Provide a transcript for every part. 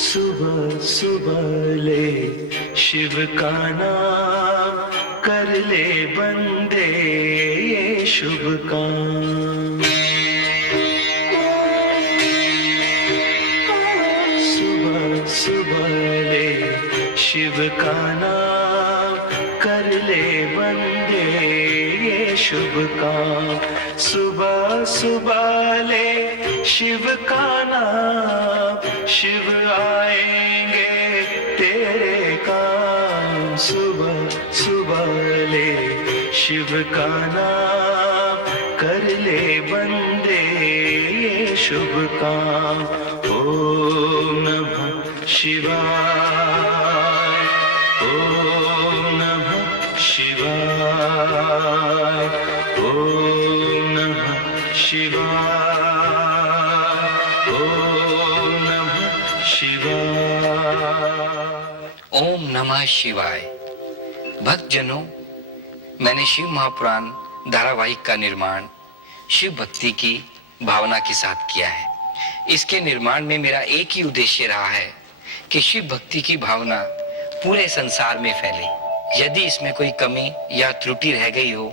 सुबह सुबह ले शिव का नाम, कर ले बंदे ये शुभ काम। सुबह सुबह ले शिव का नाम, कर ले बंदे ये शुभ काम। सुबह सुबह ले शिव का नाम, शिव आएंगे तेरे काम। सुबह सुबह ले शिव का नाम, कर ले बंदे ये शुभ काम। ओम नमः शिवाय, ओम नमः शिवाय, ओम नमः शिवाय, ओम नमः शिवाय। ओम नमः शिवाय। भक्तजनों, मैंने शिव महापुराण धारावाहिक का निर्माण शिव भक्ति की भावना के साथ किया है। इसके निर्माण में मेरा एक ही उद्देश्य रहा है कि शिव भक्ति की भावना पूरे संसार में फैले। यदि इसमें कोई कमी या त्रुटि रह गई हो,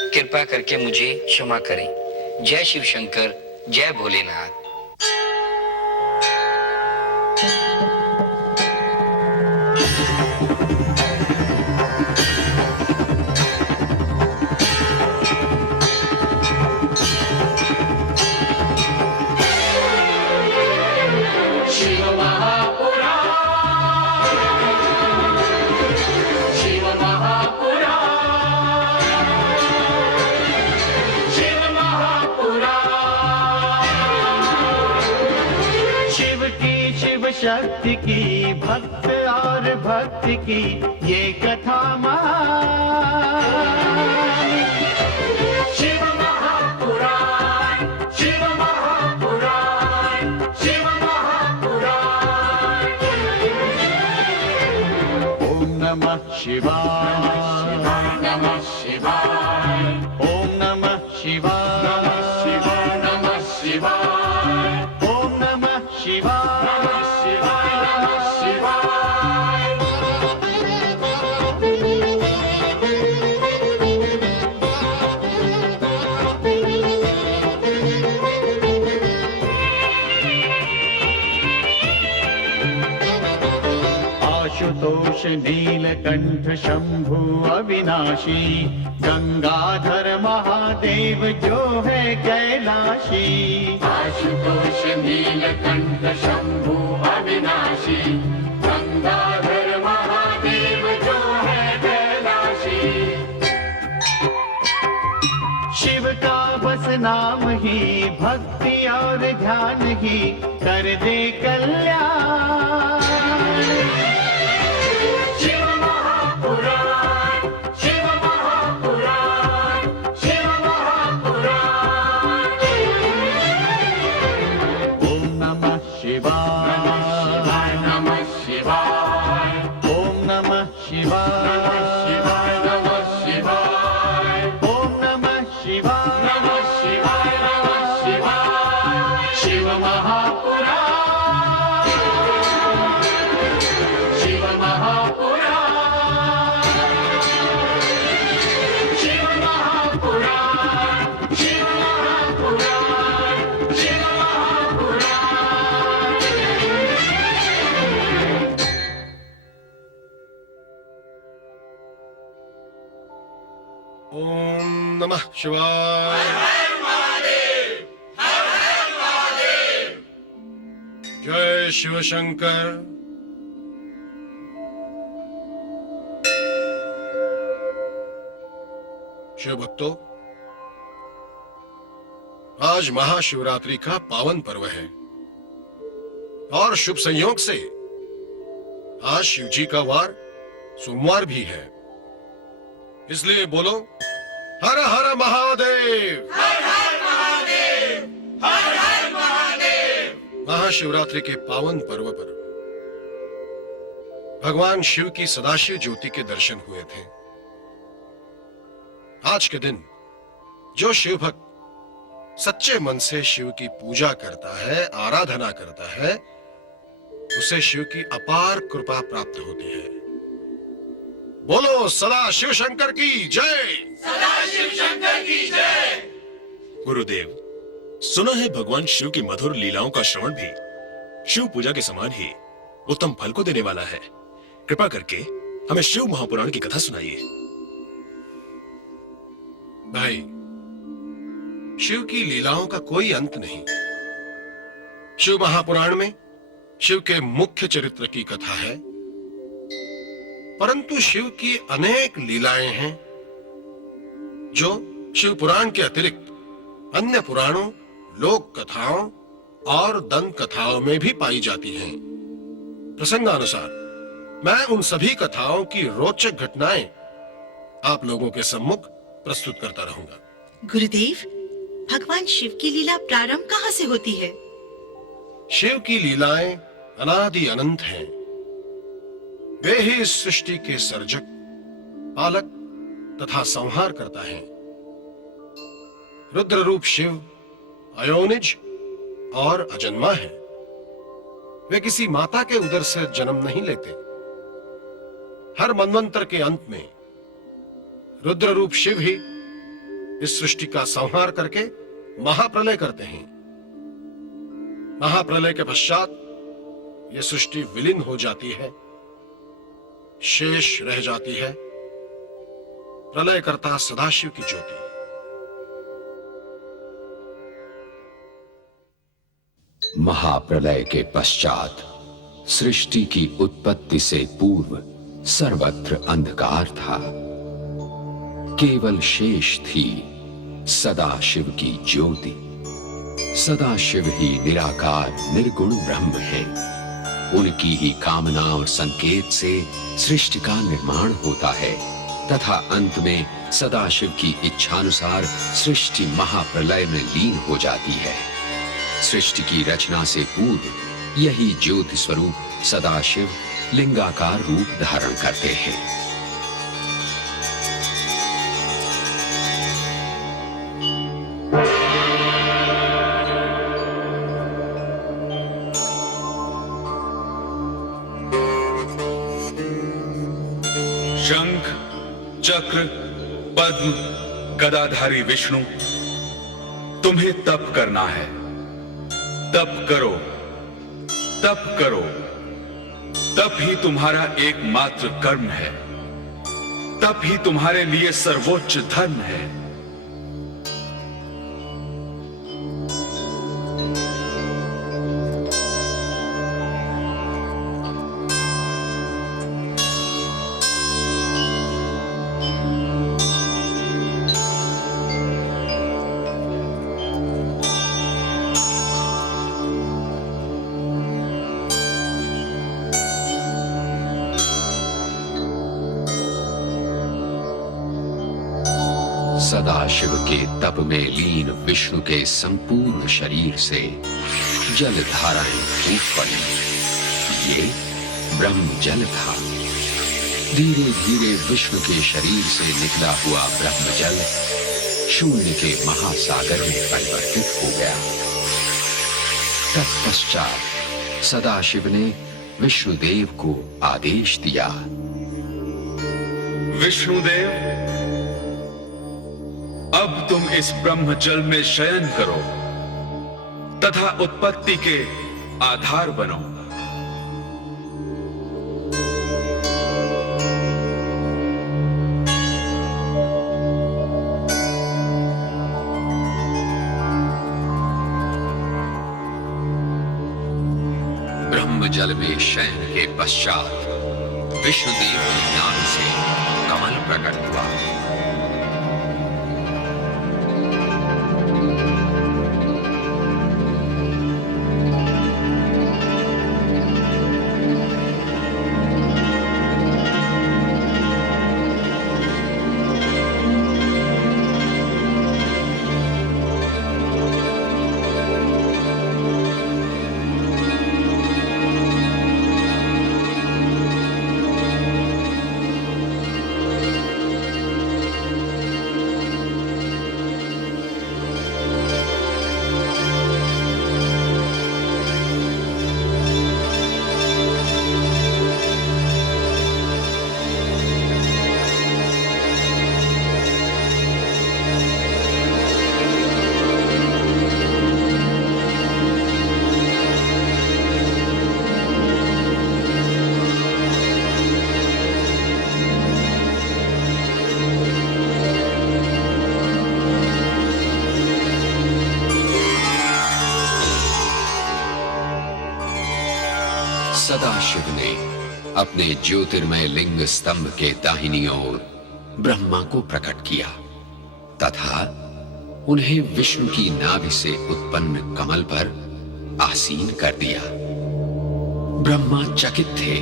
कृपा करके मुझे क्षमा करें। जय शिव शंकर, जय भोलेनाथ। शक्ति की, भक्त और भक्ति की ये कथा शिव महापुराण, शिव महापुराण, शिव महापुराण। ओम नमः शिवाय, नमः शिवाय, ओम नमः शिवाय, नमः शिवाय, ओम नमः शिवाय। आशुतोष नीलकंठ शंभु अविनाशी, गंगाधर महादेव जो है कैलाशी। आशुतोष नीलकंठ शंभु अविनाशी, गंगाधर महादेव जो है कैलाशी। शिव का बस नाम ही, भक्ति और ध्यान ही कर दे कल्याण। शिव महापुराण, शिव महापुराण, शिव महापुराण। ओम नमः शिवाय, नमः शिवाय, ओम नमः शिवाय, नमः शिवाय, ओम नमः शिवाय, नमः शिवाय, नमः शिवाय। शिव महापुराण, शिव महापुराण, शिव महापुराण, शिव महापुराण, शिव महापुराण। ओम नमः शिवाय। जय शिव शंकर। शिव भक्तों, आज महाशिवरात्रि का पावन पर्व है और शुभ संयोग से आज शिव जी का वार सोमवार भी है। इसलिए बोलो हर हर महादेव, हर हर महादेव, हर हर महादेव। महाशिवरात्रि के पावन पर्व पर भगवान शिव की सदाशिव ज्योति के दर्शन हुए थे। आज के दिन जो शिव भक्त सच्चे मन से शिव की पूजा करता है, आराधना करता है, उसे शिव की अपार कृपा प्राप्त होती है। बोलो सदा शिव शंकर की जय। सदाशिव शंकर की जय। गुरुदेव, सुना है भगवान शिव की मधुर लीलाओं का श्रवण भी शिव पूजा के समान ही उत्तम फल को देने वाला है। कृपा करके हमें शिव महापुराण की कथा सुनाइए। भाई, शिव की लीलाओं का कोई अंत नहीं। शिव महापुराण में शिव के मुख्य चरित्र की कथा है, परंतु शिव की अनेक लीलाएं हैं जो शिव पुराण के अतिरिक्त अन्य पुराणों, लोक कथाओं और दंत कथाओं में भी पाई जाती हैं। प्रसंगानुसार मैं उन सभी कथाओं की रोचक घटनाएं आप लोगों के सम्मुख प्रस्तुत करता रहूंगा। गुरुदेव, भगवान शिव की लीला प्रारंभ कहाँ से होती है? शिव की लीलाएं अनादि अनंत हैं। वे ही इस सृष्टि के सर्जक, पालक तथा संहार करता है। रुद्र रूप शिव अयोनिज और अजन्मा है। वे किसी माता के उदर से जन्म नहीं लेते। हर मनवंतर के अंत में रुद्र रूप शिव ही इस सृष्टि का संहार करके महाप्रलय करते हैं। महाप्रलय के पश्चात यह सृष्टि विलीन हो जाती है। शेष रह जाती है प्रलयकर्ता सदाशिव की ज्योति। महाप्रलय के पश्चात सृष्टि की उत्पत्ति से पूर्व सर्वत्र अंधकार था। केवल शेष थी सदाशिव की ज्योति। सदाशिव ही निराकार निर्गुण ब्रह्म है। उनकी ही कामना और संकेत से सृष्टि का निर्माण होता है तथा अंत में सदाशिव की इच्छानुसार सृष्टि महाप्रलय में लीन हो जाती है। सृष्टि की रचना से पूर्व यही ज्योति स्वरूप सदाशिव लिंगाकार रूप धारण करते हैं। शंख, चक्र, पद्म, गदाधारी विष्णु, तुम्हें तप करना है। तप करो, तप करो। तप ही तुम्हारा एकमात्र कर्म है। तप ही तुम्हारे लिए सर्वोच्च धर्म है। सदाशिव के तप में लीन विष्णु के संपूर्ण शरीर से जल धाराएं फूट पड़ी। ये ब्रह्म जल था। धीरे धीरे विष्णु के शरीर से निकला हुआ ब्रह्म जल शून्य के महासागर में परिवर्तित हो गया। तत्पश्चात सदाशिव ने विष्णुदेव को आदेश दिया। विष्णुदेव, अब तुम इस ब्रह्म जल में शयन करो तथा उत्पत्ति के आधार बनो। ब्रह्म जल में शयन के पश्चात विष्णुदेव की नाभि से कमल प्रकट हुआ। सदाशिव ने अपने ज्योतिर्मय लिंग स्तंभ के दाहिनी ओर ब्रह्मा को प्रकट किया तथा उन्हें विष्णु की नाभि से उत्पन्न कमल पर आसीन कर दिया। ब्रह्मा चकित थे,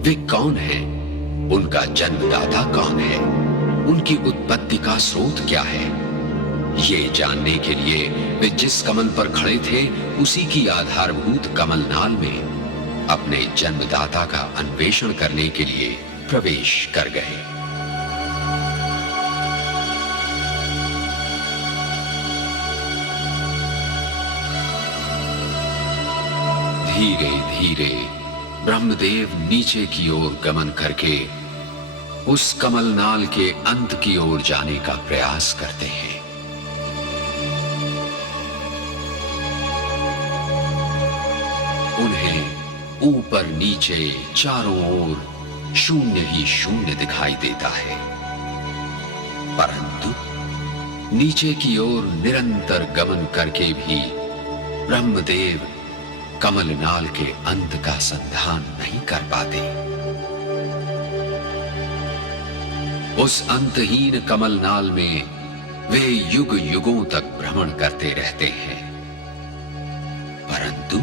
वे कौन हैं? उनका जन्मदाता कौन है? उनकी उत्पत्ति का स्रोत क्या है? ये जानने के लिए वे जिस कमल पर खड़े थे उसी की आधारभूत कमलनाल में अपने जन्मदाता का अन्वेषण करने के लिए प्रवेश कर गए। धीरे धीरे ब्रह्मदेव नीचे की ओर गमन करके उस कमलनाल के अंत की ओर जाने का प्रयास करते हैं। उन्हें ऊपर नीचे चारों ओर शून्य ही शून्य दिखाई देता है, परंतु नीचे की ओर निरंतर गमन करके भी ब्रह्मदेव कमलनाल के अंत का संधान नहीं कर पाते। उस अंतहीन कमलनाल में वे युग युगों तक भ्रमण करते रहते हैं, परंतु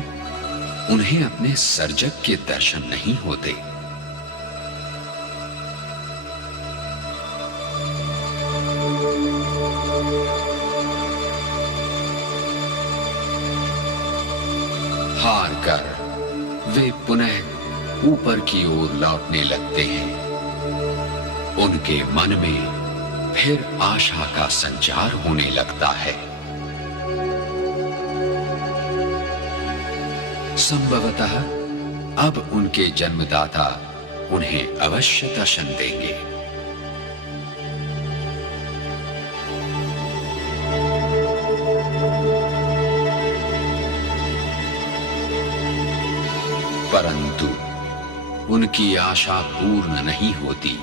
उन्हें अपने सर्जक के दर्शन नहीं होते। हार कर वे पुनः ऊपर की ओर लौटने लगते हैं। उनके मन में फिर आशा का संचार होने लगता है। संभवतः अब उनके जन्मदाता उन्हें अवश्य दर्शन देंगे। परंतु उनकी आशा पूर्ण नहीं होती।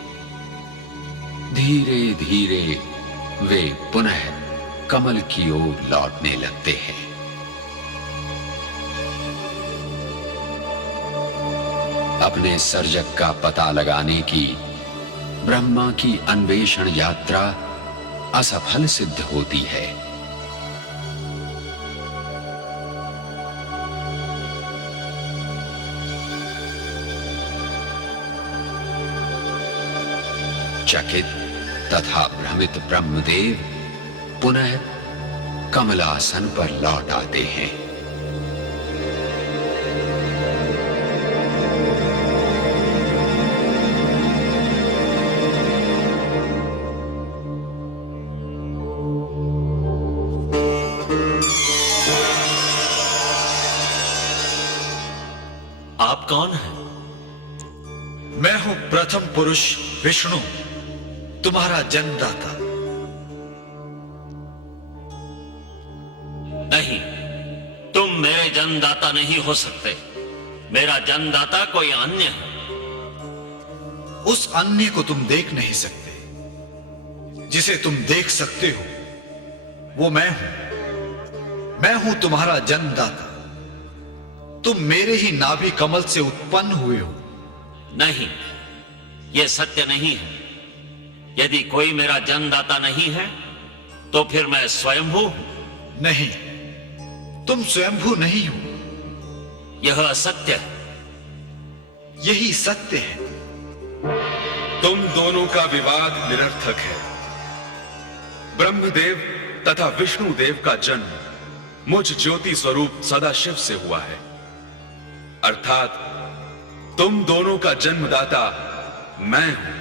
धीरे धीरे वे पुनः कमल की ओर लौटने लगते हैं। अपने सर्जक का पता लगाने की ब्रह्मा की अन्वेषण यात्रा असफल सिद्ध होती है। चकित तथा भ्रमित ब्रह्मदेव पुनः कमलासन पर लौट आते हैं। आप कौन हैं? मैं हूं प्रथम पुरुष विष्णु, तुम्हारा जन्मदाता। नहीं, तुम मेरे जन्मदाता नहीं हो सकते। मेरा जन्मदाता कोई अन्य है। उस अन्य को तुम देख नहीं सकते। जिसे तुम देख सकते हो वो मैं हूं। मैं हूं तुम्हारा जन्मदाता। तुम मेरे ही नाभि कमल से उत्पन्न हुए हो। नहीं, यह सत्य नहीं है। यदि कोई मेरा जन्मदाता नहीं है तो फिर मैं स्वयंभू हूं। नहीं, तुम स्वयंभू नहीं हो। यह असत्य है। यही सत्य है। तुम दोनों का विवाद निरर्थक है। ब्रह्मदेव तथा विष्णुदेव का जन्म मुझ ज्योति स्वरूप सदाशिव से हुआ है, अर्थात तुम दोनों का जन्मदाता मैं हूं।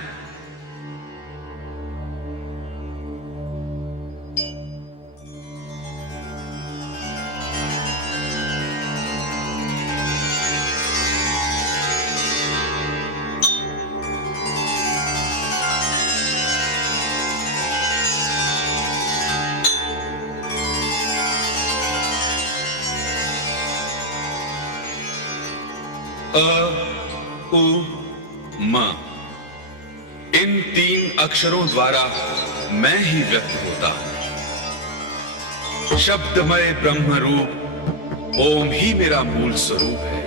अ, उ, म, इन 3 अक्षरों द्वारा मैं ही व्यक्त होता हूं। शब्दमय ब्रह्म रूप ओम ही मेरा मूल स्वरूप है।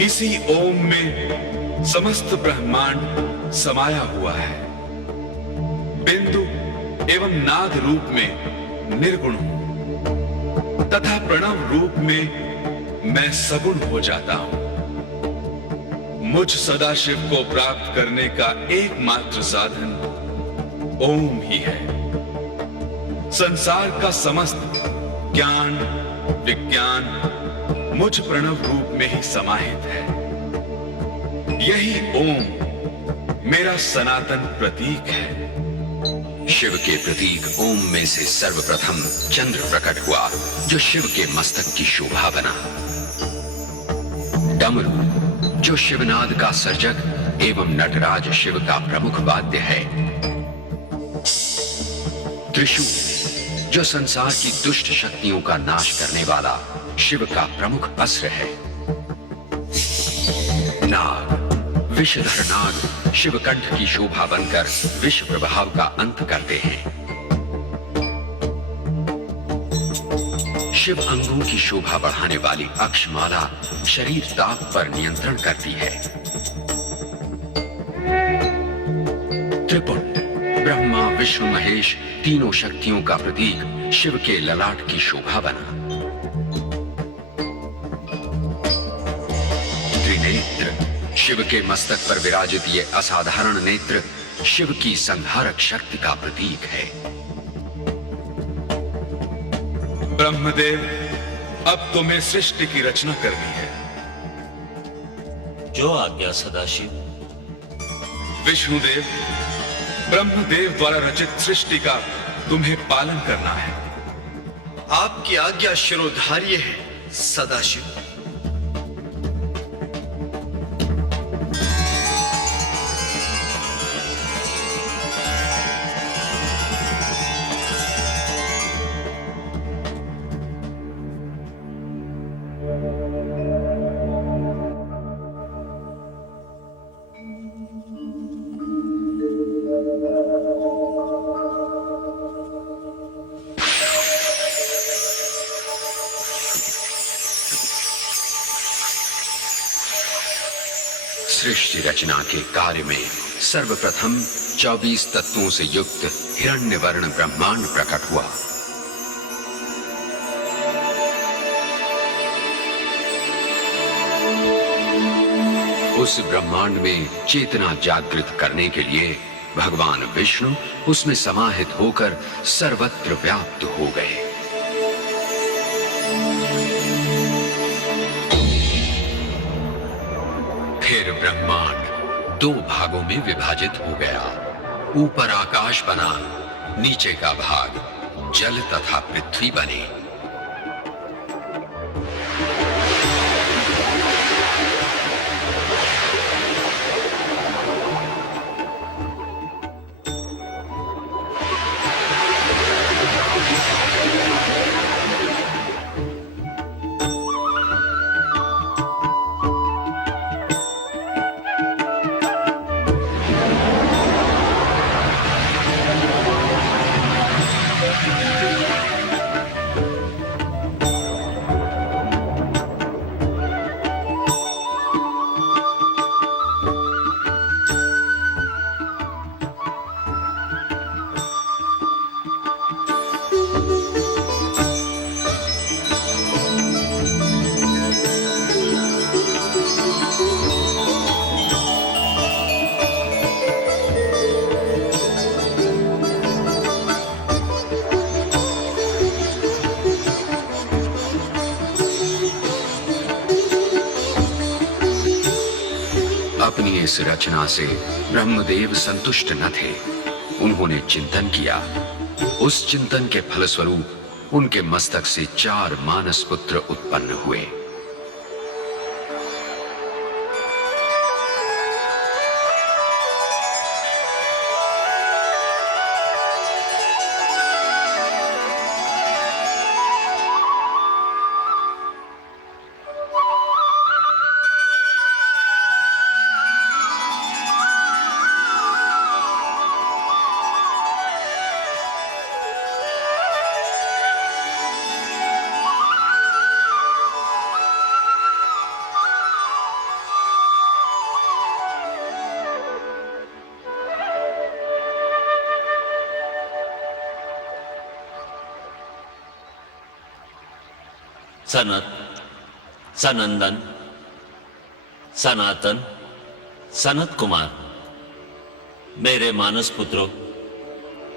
इसी ओम में समस्त ब्रह्मांड समाया हुआ है। बिंदु एवं नाद रूप में निर्गुण हूं तथा प्रणव रूप में मैं सगुण हो जाता हूं। मुझ सदाशिव को प्राप्त करने का एकमात्र साधन ओम ही है। संसार का समस्त ज्ञान विज्ञान मुझ प्रणव रूप में ही समाहित है। यही ओम मेरा सनातन प्रतीक है। शिव के प्रतीक ओम में से सर्वप्रथम चंद्र प्रकट हुआ, जो शिव के मस्तक की शोभा बना। डमरू, जो शिवनाद का सर्जक एवं नटराज शिव का प्रमुख वाद्य है। त्रिशूल, जो संसार की दुष्ट शक्तियों का नाश करने वाला शिव का प्रमुख अस्त्र है। नाग, विषधर नाग शिवकंठ की शोभा बनकर विष प्रभाव का अंत करते हैं। शिव अंगों की शोभा बढ़ाने वाली अक्षमाला शरीर ताप पर नियंत्रण करती है। त्रिपुट, ब्रह्मा विष्णु महेश तीनों शक्तियों का प्रतीक शिव के ललाट की शोभा बना। त्रिनेत्र, शिव के मस्तक पर विराजित ये असाधारण नेत्र शिव की संहारक शक्ति का प्रतीक है। ब्रह्मदेव, अब तुम्हें सृष्टि की रचना करनी है। जो आज्ञा सदाशिव। विष्णुदेव, ब्रह्मदेव द्वारा रचित सृष्टि का तुम्हें पालन करना है। आपकी आज्ञा शिरोधार्य है सदाशिव। सृष्टि रचना के कार्य में सर्वप्रथम 24 तत्वों से युक्त हिरण्यवर्ण ब्रह्मांड प्रकट हुआ। उस ब्रह्मांड में चेतना जागृत करने के लिए भगवान विष्णु उसमें समाहित होकर सर्वत्र व्याप्त हो गए। फिर ब्रह्मांड 2 भागों में विभाजित हो गया। ऊपर आकाश बना, नीचे का भाग जल तथा पृथ्वी बने। अपनी इस रचना से ब्रह्मदेव संतुष्ट न थे। उन्होंने चिंतन किया। उस चिंतन के फलस्वरूप उनके मस्तक से 4 मानस पुत्र उत्पन्न हुए। सनत, सनंदन, सनातन, सनत कुमार, मेरे मानस पुत्रों,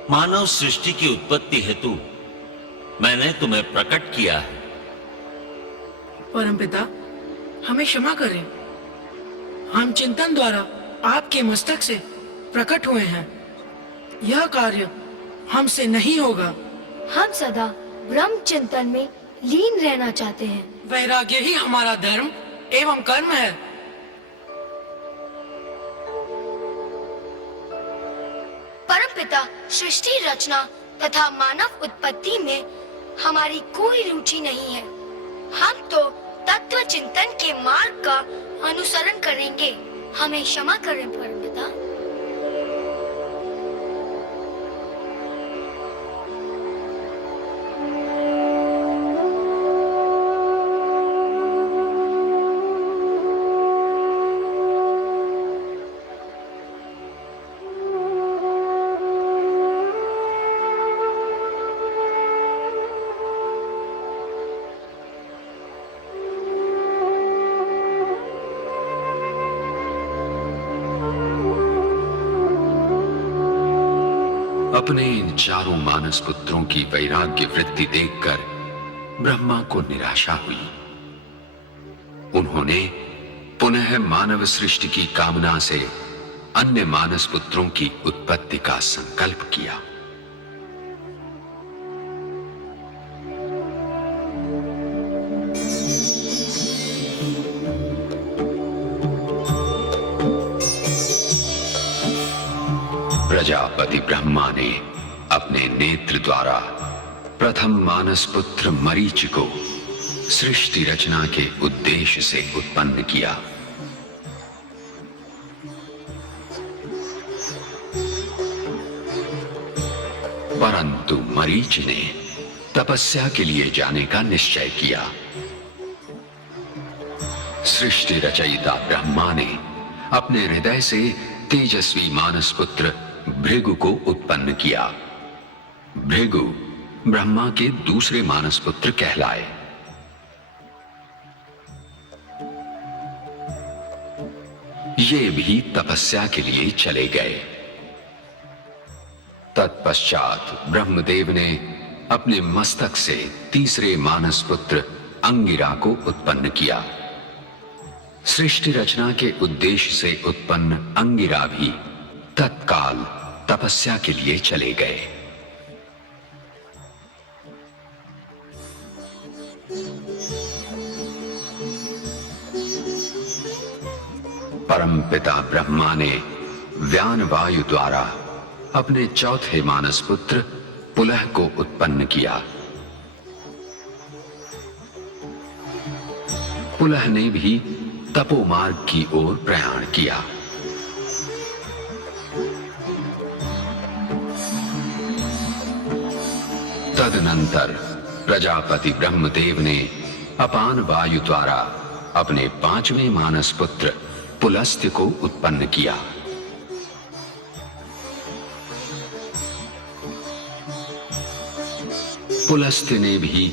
मानव सृष्टि की उत्पत्ति हेतु मैंने तुम्हें प्रकट किया है। परमपिता, हमें क्षमा करें। हम चिंतन द्वारा आपके मस्तक से प्रकट हुए हैं। यह कार्य हमसे नहीं होगा। हम सदा ब्रह्म चिंतन में लीन रहना चाहते हैं। वैराग्य ही हमारा धर्म एवं कर्म है। परमपिता, सृष्टि रचना तथा मानव उत्पत्ति में हमारी कोई रुचि नहीं है। हम तो तत्व चिंतन के मार्ग का अनुसरण करेंगे। हमें क्षमा करें परमपिता। अपने इन चारों मानस पुत्रों की वैराग्य वृत्ति देखकर ब्रह्मा को निराशा हुई। उन्होंने पुनः मानव सृष्टि की कामना से अन्य मानस पुत्रों की उत्पत्ति का संकल्प किया। प्रजापति ब्रह्मा ने अपने नेत्र द्वारा प्रथम मानस पुत्र मरीचि को सृष्टि रचना के उद्देश्य से उत्पन्न किया। परंतु मरीचि ने तपस्या के लिए जाने का निश्चय किया। सृष्टि रचयिता ब्रह्मा ने अपने हृदय से तेजस्वी मानस पुत्र भृगु को उत्पन्न किया। भृगु ब्रह्मा के दूसरे मानस पुत्र कहलाए। ये भी तपस्या के लिए चले गए। तत्पश्चात ब्रह्मदेव ने अपने मस्तक से तीसरे मानस पुत्र अंगिरा को उत्पन्न किया। सृष्टि रचना के उद्देश्य से उत्पन्न अंगिरा भी तत्काल तपस्या के लिए चले गए। परमपिता ब्रह्मा ने व्यान वायु द्वारा अपने चौथे मानस पुत्र पुलह को उत्पन्न किया। पुलह ने भी तपोमार्ग की ओर प्रयाण किया। तदनंतर प्रजापति ब्रह्मदेव ने अपान वायु द्वारा अपने पांचवें मानस पुत्र पुलस्त्य को उत्पन्न किया। पुलस्त्य ने भी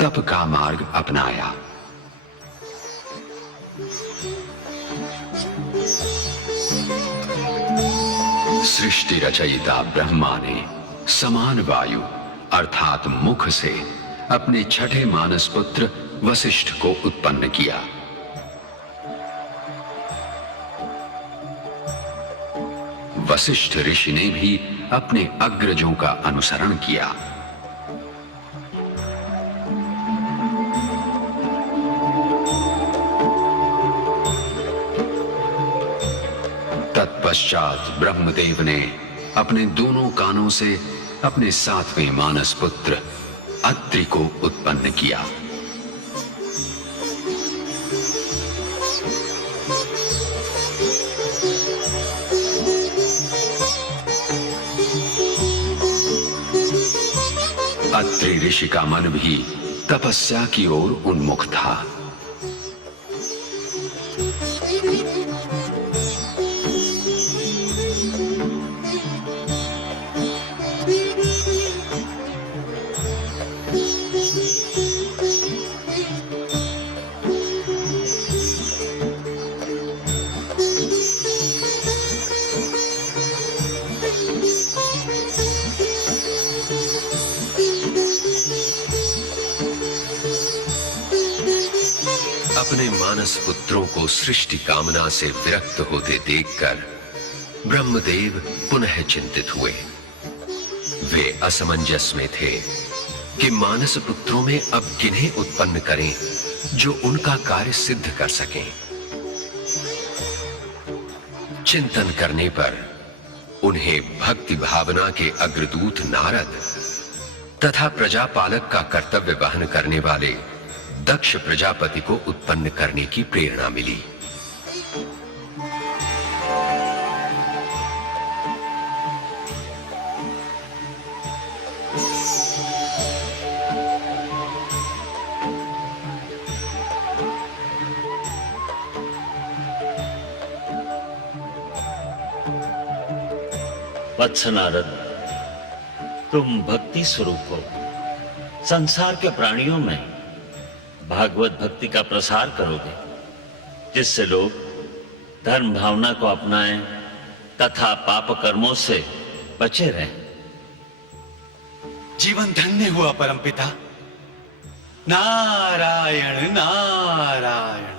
तप का मार्ग अपनाया। सृष्टि रचयिता ब्रह्मा ने समान वायु अर्थात मुख से अपने छठे मानस पुत्र वशिष्ठ को उत्पन्न किया। वशिष्ठ ऋषि ने भी अपने अग्रजों का अनुसरण किया। तत्पश्चात ब्रह्मदेव ने अपने दोनों कानों से अपने सातवें मानस पुत्र अत्रि को उत्पन्न किया। अत्रि ऋषि का मन भी तपस्या की ओर उन्मुख था। मानस पुत्रों को सृष्टि कामना से विरक्त होते देखकर ब्रह्मदेव पुनः चिंतित हुए। वे असमंजस में थे कि मानस पुत्रों में अब किन्हें उत्पन्न करें जो उनका कार्य सिद्ध कर सकें। चिंतन करने पर उन्हें भक्ति भावना के अग्रदूत नारद तथा प्रजापालक का कर्तव्य वहन करने वाले दक्ष प्रजापति को उत्पन्न करने की प्रेरणा मिली। वत्स नारद, तुम भक्ति स्वरूप हो। संसार के प्राणियों में भागवत भक्ति का प्रसार करोगे, जिससे लोग धर्म भावना को अपनाएं तथा पाप कर्मों से बचे रहें। जीवन धन्य हुआ परमपिता। नारायण नारायण।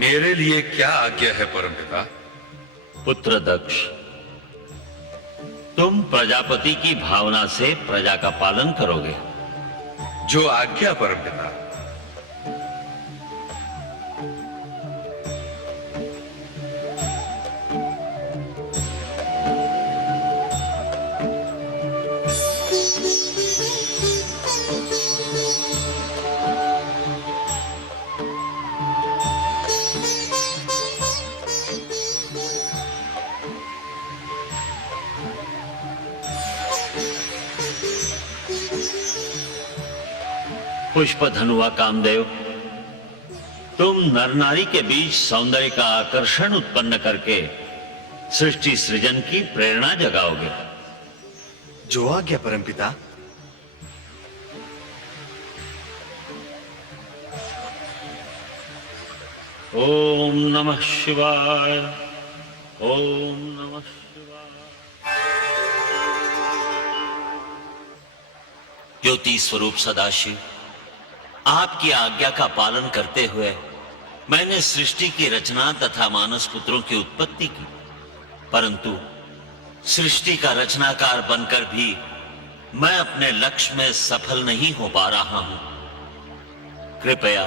मेरे लिए क्या आज्ञा है परमपिता? पुत्र दक्ष, तुम प्रजापति की भावना से प्रजा का पालन करोगे। जो आज्ञा परमपिता। पुष्प धनुआ कामदेव, तुम नर नारी के बीच सौंदर्य का आकर्षण उत्पन्न करके सृष्टि सृजन की प्रेरणा जगाओगे। जो आज्ञा परमपिता। ओम नमः शिवाय। ओम नमः शिवाय। ज्योति स्वरूप सदाशिव, आपकी आज्ञा का पालन करते हुए मैंने सृष्टि की रचना तथा मानस पुत्रों की उत्पत्ति की, परंतु सृष्टि का रचनाकार बनकर भी मैं अपने लक्ष्य में सफल नहीं हो पा रहा हूं। कृपया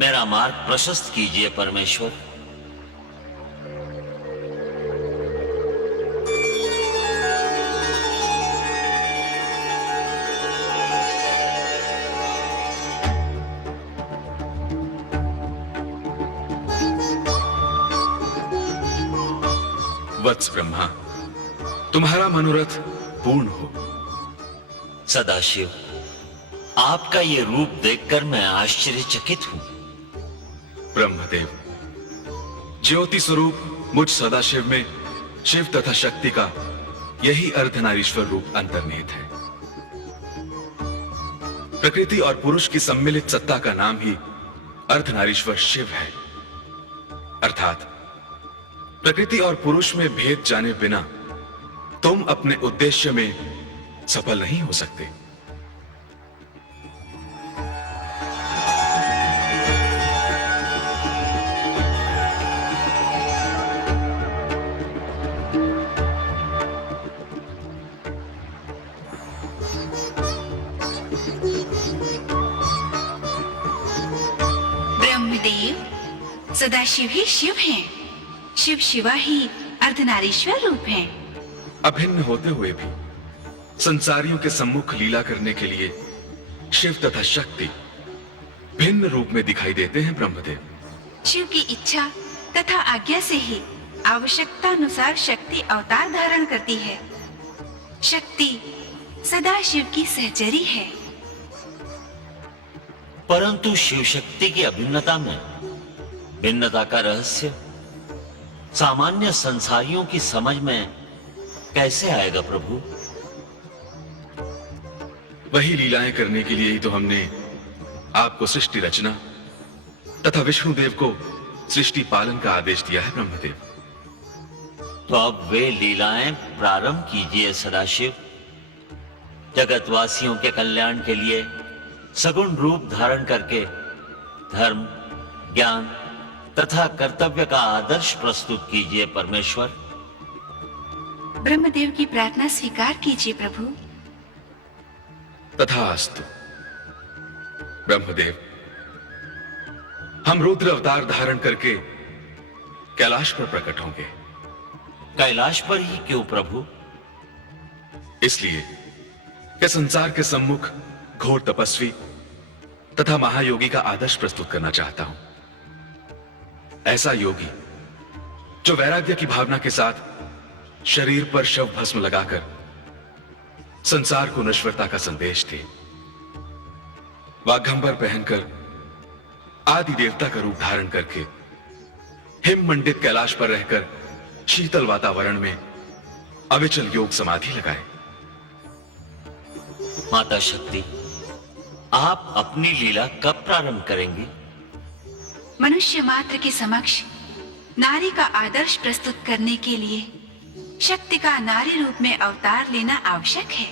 मेरा मार्ग प्रशस्त कीजिए परमेश्वर। वत्स ब्रह्मा, तुम्हारा मनोरथ पूर्ण हो। सदाशिव, आपका ये रूप देखकर मैं आश्चर्यचकित हूं। ब्रह्मदेव, ज्योति स्वरूप मुझ सदाशिव में शिव तथा शक्ति का यही अर्धनारीश्वर रूप अंतर्निहित है। प्रकृति और पुरुष की सम्मिलित सत्ता का नाम ही अर्धनारीश्वर शिव है। अर्थात प्रकृति और पुरुष में भेद जाने बिना तुम अपने उद्देश्य में सफल नहीं हो सकते। ब्रह्मदेव, सदाशिव ही शिव हैं। शिव शिवा ही अर्धनारीश्वर रूप हैं। अभिन्न होते हुए भी संसारियों के सम्मुख लीला करने के लिए शिव तथा शक्ति भिन्न रूप में दिखाई देते हैं। ब्रह्मदेव, शिव की इच्छा तथा आज्ञा से ही आवश्यकता अनुसार शक्ति अवतार धारण करती है। शक्ति सदा शिव की सहचरी है। परंतु शिव शक्ति की अभिन्नता में भिन्नता का रहस्य सामान्य संसारियों की समझ में कैसे आएगा प्रभु? वही लीलाएं करने के लिए ही तो हमने आपको सृष्टि रचना तथा विष्णुदेव को सृष्टि पालन का आदेश दिया है। ब्रह्मदेव, तो अब वे लीलाएं प्रारंभ कीजिए सदाशिव। जगतवासियों के कल्याण के लिए सगुण रूप धारण करके धर्म, ज्ञान तथा कर्तव्य का आदर्श प्रस्तुत कीजिए परमेश्वर। ब्रह्मदेव की प्रार्थना स्वीकार कीजिए प्रभु। तथास्तु। ब्रह्मदेव, हम रुद्र अवतार धारण करके कैलाश पर प्रकट होंगे। कैलाश पर ही क्यों प्रभु? इसलिए कि संसार के सम्मुख घोर तपस्वी तथा महायोगी का आदर्श प्रस्तुत करना चाहता हूं। ऐसा योगी जो वैराग्य की भावना के साथ शरीर पर शव भस्म लगाकर संसार को नश्वरता का संदेश दे, वाघंबर पहनकर आदि देवता का रूप धारण करके हिम मंडित कैलाश पर रहकर शीतल वातावरण में अविचल योग समाधि लगाए। माता शक्ति, आप अपनी लीला कब प्रारंभ करेंगे? मनुष्य मात्र के समक्ष नारी का आदर्श प्रस्तुत करने के लिए शक्ति का नारी रूप में अवतार लेना आवश्यक है।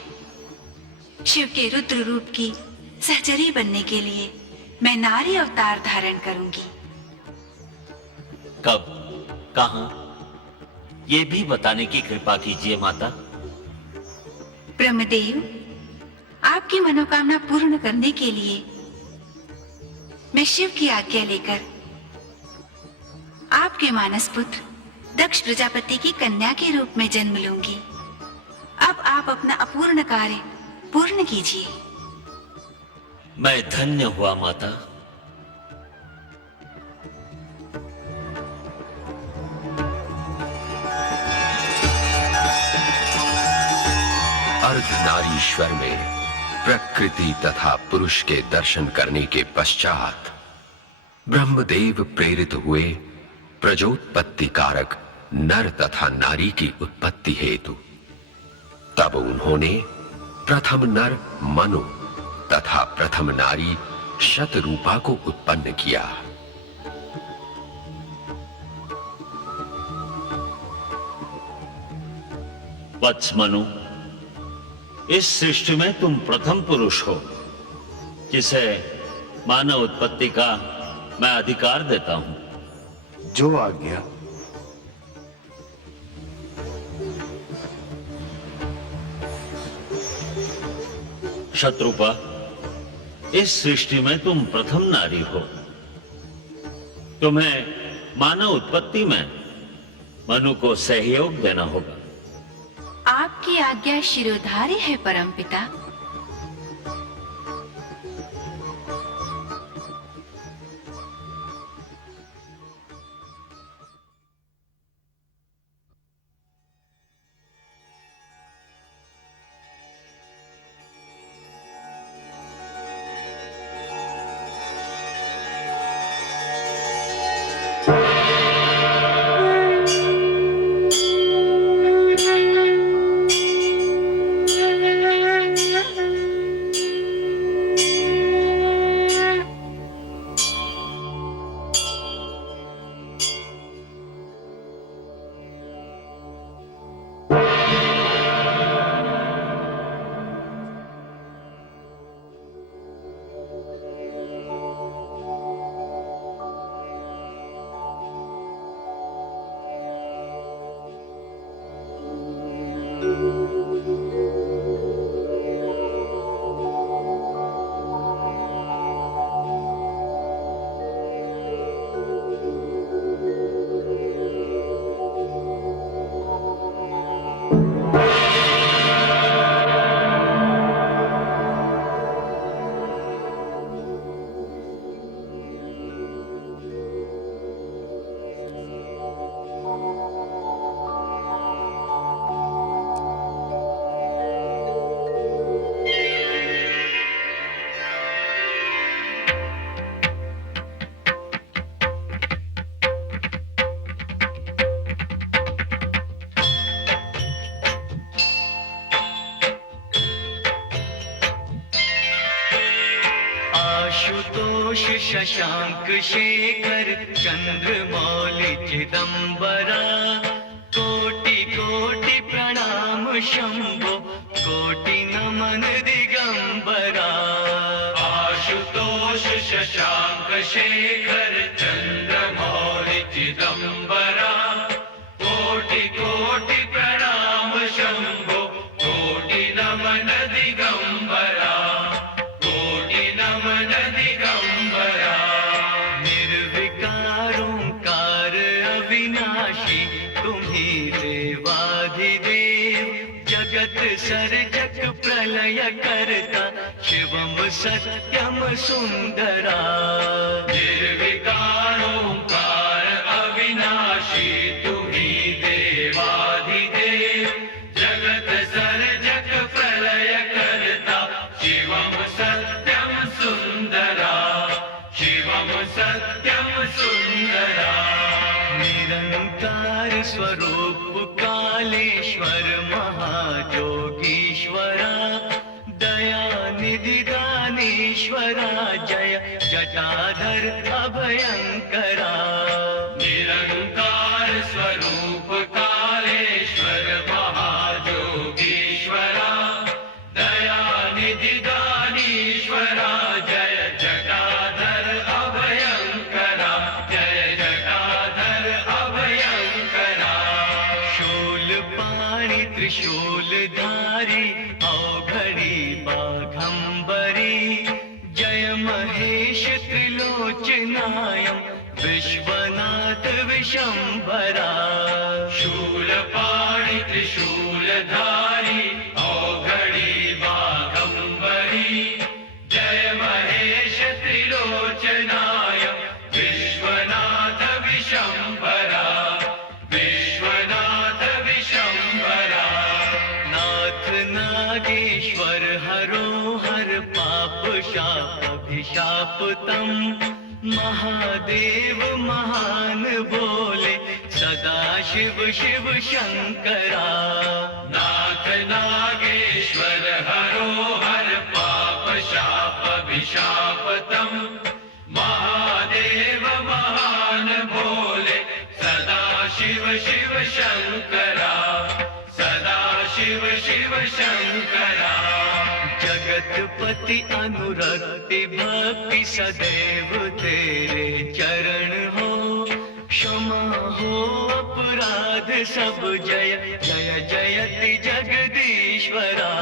शिव के रुद्र रूप की सहचरी बनने के लिए मैं नारी अवतार धारण करूंगी। कब, कहां, ये भी बताने की कृपा कीजिए माता। ब्रह्मदेव, आपकी मनोकामना पूर्ण करने के लिए मैं शिव की आज्ञा लेकर आपके मानस पुत्र दक्ष प्रजापति की कन्या के रूप में जन्म लूंगी। अब आप अपना अपूर्ण कार्य पूर्ण कीजिए। मैं धन्य हुआ माता। अर्धनारीश्वर में प्रकृति तथा पुरुष के दर्शन करने के पश्चात ब्रह्मदेव प्रेरित हुए प्रजोत्पत्ति कारक नर तथा नारी की उत्पत्ति हेतु। तब उन्होंने प्रथम नर मनु तथा प्रथम नारी शतरूपा को उत्पन्न किया। वत्स मनु, इस सृष्टि में तुम प्रथम पुरुष हो जिसे मानव उत्पत्ति का मैं अधिकार देता हूं। जो आज्ञा। शत्रुपा, इस सृष्टि में तुम प्रथम नारी हो। तुम्हें मानव उत्पत्ति में मनु को सहयोग देना होगा। आपकी आज्ञा शिरोधार्य है परमपिता। आशुतोष शशांक शेखर चंद्रमौलि चिदंबरा कोटि कोटि प्रणाम शंभो कोटि नमन दिगंबरा। आशुतोष शशांक शेखर सर्जक प्रलय कर्ता शिवम सत्यम सुंदरा निर्विकार ओंकार अविनाशी तुम्ही देवाधिदेव जगत सर्जक प्रलय कर्ता शिवम सत्यम सुंदरा शिवम सत्यम सुंदरा निरंकार स्वरूप कालेश्वर महाजोगीश्वरा दयानिधि दानेश्वरा जय जटाधर अभयंकरा निरंकार स्वरूप कालेश्वर महाजोगीश्वरा दयानिधि दानीश्वरा जय जटाधर अभयंकरा जय जटाधर अभयंकरा शूलपाणि त्रिशूलधारी औघड़ी बाघंबरी जय महेश त्रिलोचनायं विश्वनाथ विशंभरा शूलपाणि त्रिशूलधारी औघड़ी बाघंबरी जय महेश त्रिलोचनाय विश्वनाथ विशंभरा विश्वनाथ विशंभरा नाथ नागेश्वर हरो हर पाप शाप अभिशापतम महादेव महान बोले सदा शिव शिव शंकरा नाथ नागेश्वर हरो हर पाप शाप विशापतम महादेव महान भोले सदा शिव शिव शंकरा सदा शिव शिव शंकरा जगतपति अनुरक्ति भक्ति सदैव तेरे चरण हो क्षमा हो अपराध सब जय जय जयति जगदीश्वरा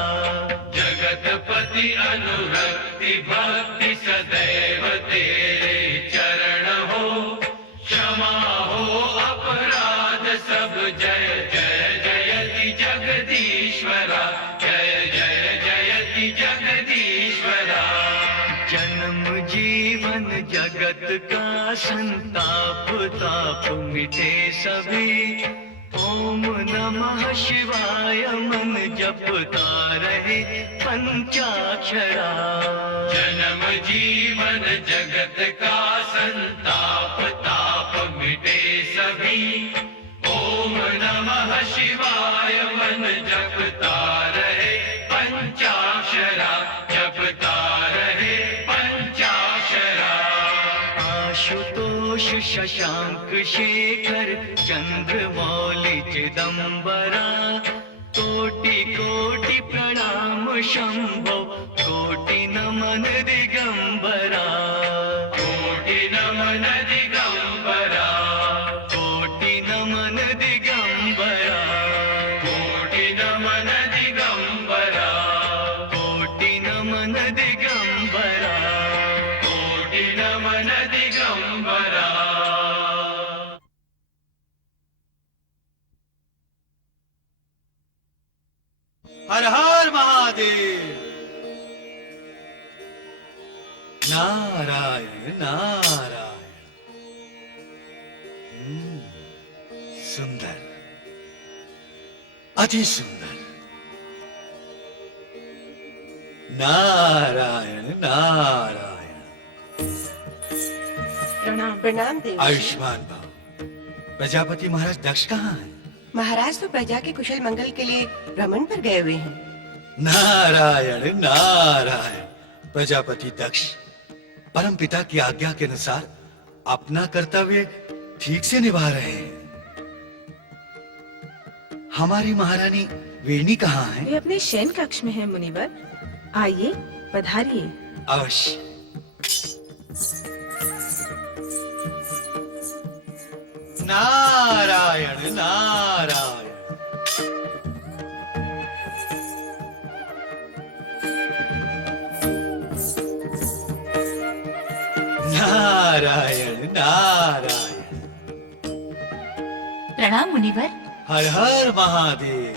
जगतपति अनुरक्ति भक्ति सदैव तेरे चरण हो क्षमा हो अपराध सब जय जय जयति जगदीश्वरा जय जय जयति जगदीश्वरा जन्म जीवन जगत का संताप ताप मिटे सभी ओम नमः शिवाय मन जपता रहे पंचाक्षरा जन्म जीवन जगत का संताप ताप मिटे सभी ओम नमः शिवाय मन जपता रहे पंचाक्षरा जपता रहे पंचाक्षरा आशुतोष शशांक शेखर चंद्रमौलि चिदंबरा कोटि कोटि प्रणाम शंभो कोटि नमन दिगंबरा कोटि नमन दिगंबरा कोटि नमन दिगंबरा कोटि नमन दिगंबरा कोटि नमन दिगंबरा कोटि नमन दिगंबरा हर हर महादेव। नारायण नारायण। सुंदर, अति सुंदर। नारायण नारायण। प्रणाम प्रणाम देव। आयुष्मान भव। प्रजापति महाराज दक्ष कहाँ हैं? महाराज तो प्रजा के कुशल मंगल के लिए भ्रमण पर गए हुए हैं। नारायण नारायण। प्रजापति दक्ष परम पिता की आज्ञा के अनुसार अपना कर्तव्य ठीक से निभा रहे हैं। हमारी महारानी वेणी कहाँ है? वे अपने शयन कक्ष में है मुनिवर। आइए पधारिए। अवश्य। नारायण नारायण। नारायण नारायण। प्रणाम मुनिवर। हर हर महादेव।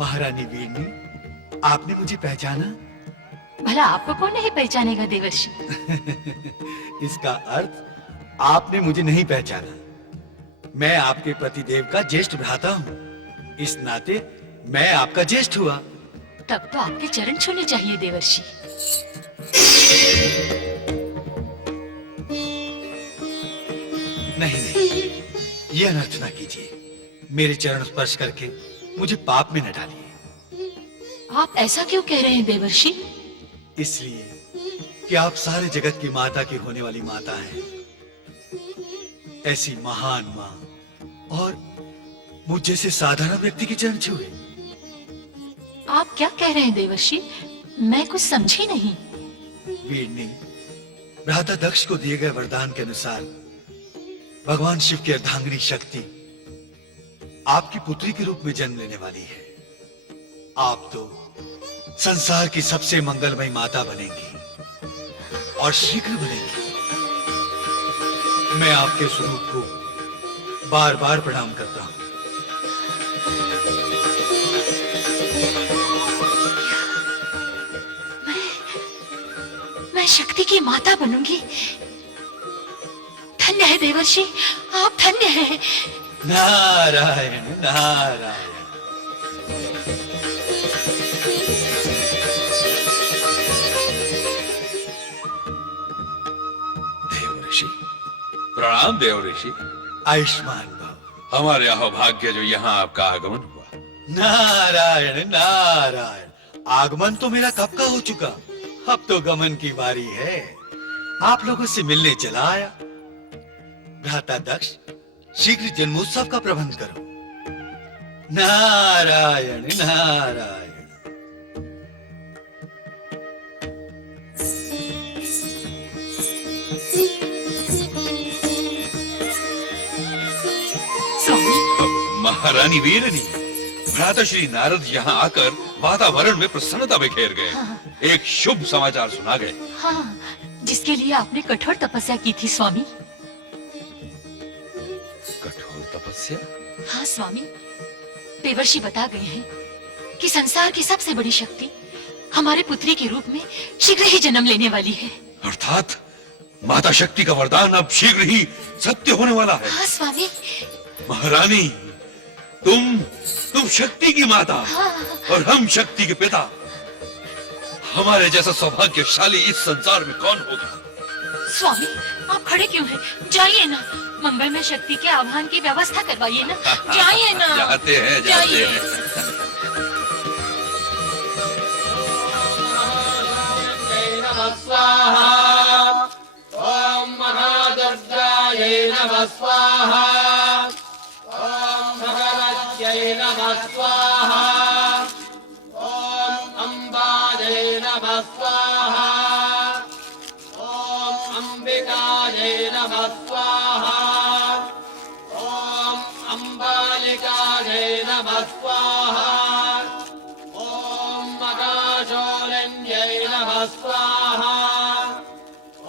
महारानी वीरनी, आपने मुझे पहचाना? भला आपको कौन नहीं पहचानेगा देवर्षि? इसका अर्थ आपने मुझे नहीं पहचाना। मैं आपके पतिदेव का ज्येष्ठ भ्राता हूँ, इस नाते मैं आपका ज्येष्ठ हुआ। तब तो आपके चरण छूने चाहिए देवर्षि। नहीं नहीं, ये अनर्थ ना कीजिए। मेरे चरण स्पर्श करके मुझे पाप में न डालिए। आप ऐसा क्यों कह रहे हैं देवर्षि? इसलिए कि आप सारे जगत की माता की होने वाली माता हैं। ऐसी महान माँ और मुझ जैसे साधारण व्यक्ति के चरण छुए। आप क्या कह रहे हैं देवर्षि? मैं कुछ समझी नहीं। वीरनी, भ्राता दक्ष को दिए गए वरदान के अनुसार भगवान शिव की अर्धांगिनी शक्ति आपकी पुत्री के रूप में जन्म लेने वाली है। आप तो संसार की सबसे मंगलमयी माता बनेंगी और शीघ्र बनेंगी। मैं आपके स्वरूप को बार बार प्रणाम करता हूं। मैं शक्ति की माता बनूंगी। धन्य है देवर्षि, आप धन्य हैं। नारायण नारायण। देवऋषि, प्रणाम देवऋषि। आयुष्मान भव। हमारे अहोभाग्य जो यहाँ आपका आगमन हुआ। नारायण नारायण। आगमन तो मेरा कब का हो चुका, अब तो गमन की बारी है। आप लोगों से मिलने चला आया। भ्राता दक्ष, शीघ्र जन्मोत्सव का प्रबंध करो। नारायण नारायण। महारानी वीरनी, भ्राता श्री नारद यहाँ आकर वातावरण में प्रसन्नता बिखेर गए। एक शुभ समाचार सुना गए। हाँ, जिसके लिए आपने कठोर तपस्या की थी स्वामी। कठोर तपस्या? हाँ स्वामी, देवर्षि बता गए हैं कि संसार की सबसे बड़ी शक्ति हमारे पुत्री के रूप में शीघ्र ही जन्म लेने वाली है। अर्थात माता शक्ति का वरदान अब शीघ्र ही सत्य होने वाला है। हाँ स्वामी। महारानी, तुम शक्ति की माता और हम शक्ति के पिता। हमारे जैसा सौभाग्यशाली इस संसार में कौन होगा? स्वामी, आप खड़े क्यों हैं? जाइए ना, मंगल में शक्ति के आह्वान की व्यवस्था करवाइए ना। जाइए ना। जाते हैं, जाते हैं। ओम महादुर्गायै नमः स्वाहा। ओम भगवत्यै नमः स्वाहा। ओम अम्बायै नमः स्वाहा। ओम अंबिकायै नमः स्वाहा। ओम अम्बालिकायै नमः स्वाहा। ओम मगाशोलिन्यै नमः स्वाहा।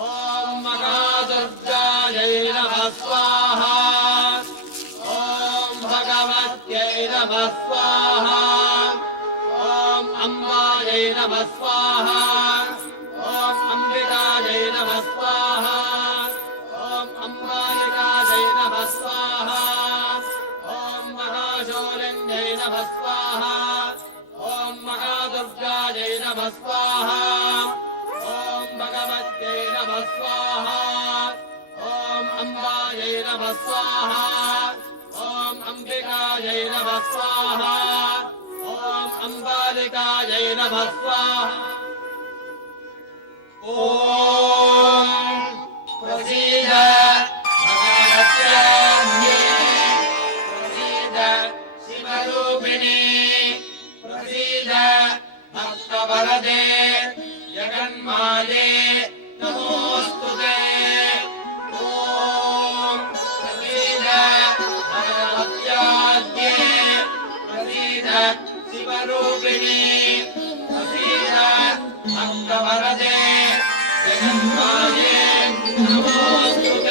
ओम महादुर्गायै नमः स्वाहा। ओम भगवत्यै नमः स्वाहा। ओम अम्बायै नमः स्वाहा। ओम अंबिकायै नमः स्वाहा। ओम अम्बालिकायै नमः स्वाहा। ओम महाशोलिन्यै नमः स्वाहा। ओम महादुर्गायै नमः स्वाहा। ओम भगवत्यै नमः स्वाहा। ओम अम्बायै नमः स्वाहा। ओम अंबिकायै नमः स्वाहा। ओम अम्बालिकायै नमः स्वाहा। ओम प्रसीद भगवत्यान्ये, प्रसीद शिवरूपिणी, प्रसीद भक्तवरदे जगन्माते नमोस्तुते। ओम प्रसीद भगवत्याद्ये, प्रसीद शिवरूपिणी, प्रसीद भक्तवरदे जगन्माते नमोस्तुते।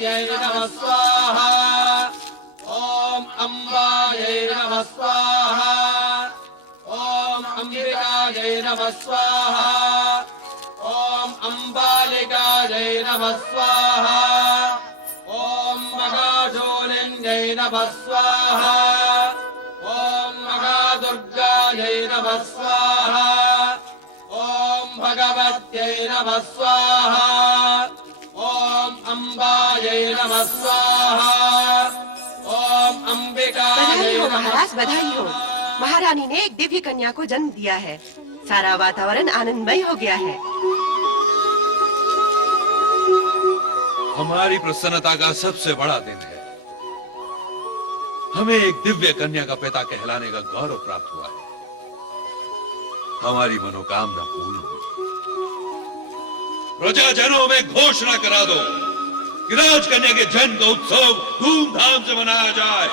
भगवत्यै नमः स्वाहा ॐ अम्बायै नमः स्वाहा ॐ अम्बिकायै नमः स्वाहा ॐ अम्बालिकायै नमः स्वाहा ॐ महाशूलिन्यै नमः स्वाहा ॐ महादुर्गायै नमः स्वाहा ॐ भगवत्यै नमः स्वाहा ॐ अम्बायै नमः स्वाहा ॐ अम्बिकायै बधाई हो नमः महाराज, बधाई हो। महारानी ने एक दिव्य कन्या को जन्म दिया है। सारा वातावरण आनंदमय हो गया है। हमारी प्रसन्नता का सबसे बड़ा दिन है। हमें एक दिव्य कन्या का पिता कहलाने का गौरव प्राप्त हुआ है। हमारी मनोकामना पूर्ण हुई। प्रजाजनों में घोषणा करा दो कि राजकन्या के जन्म का उत्सव धूमधाम से मनाया जाए।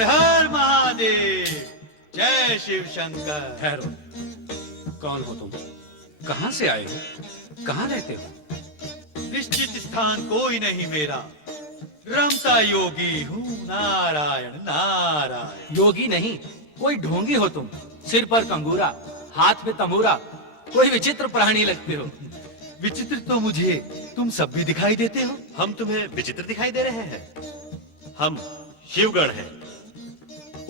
हर हर महादेव, जय शिव शंकर। ठहरो, कौन हो तुम? कहाँ से आए हो? कहाँ रहते हो? निश्चित स्थान कोई नहीं मेरा, रमता योगी हूँ, नारायण नारायण। योगी नहीं, कोई ढोंगी हो तुम। सिर पर कंगूरा, हाथ में तंबूरा, कोई विचित्र प्राणी लगते हो। विचित्र तो मुझे तुम सब भी दिखाई देते हो। हम तुम्हें विचित्र दिखाई दे रहे हैं? हम शिवगण हैं।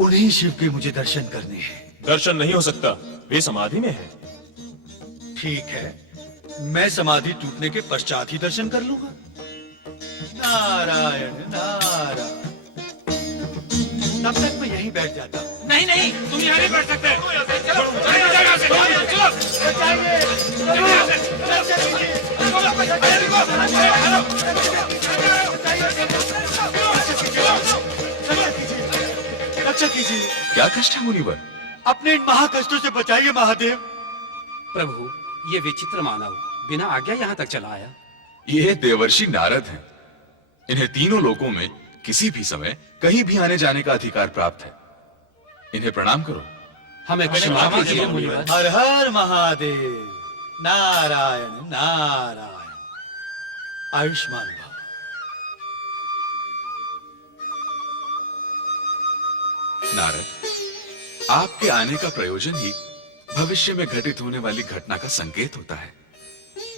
उन्हीं शिव के मुझे दर्शन करने हैं। दर्शन नहीं हो सकता, वे समाधि में है। ठीक है, मैं समाधि टूटने के पश्चात ही दर्शन कर लूंगा। नारायण नारायण। तब तक मैं यहीं बैठ जाता हूँ। नहीं नहीं, तुम यहाँ नहीं बैठ सकते। रक्षा कीजिए। क्या कष्ट है मुनिवर? अपने इन महाकष्टों से बचाइए महादेव। प्रभु, ये विचित्र मानव बिना आज्ञा यहाँ तक चला आया। ये देवर्षि नारद हैं। इन्हें तीनों लोकों में किसी भी समय कहीं भी आने जाने का अधिकार प्राप्त है। इन्हें प्रणाम करो। हमें क्षमा कीजिए मुनिवर। हर हर महादेव, नारायण नारायण। आयुष्मान भव। नारद, आपके आने का प्रयोजन ही भविष्य में घटित होने वाली घटना का संकेत होता है।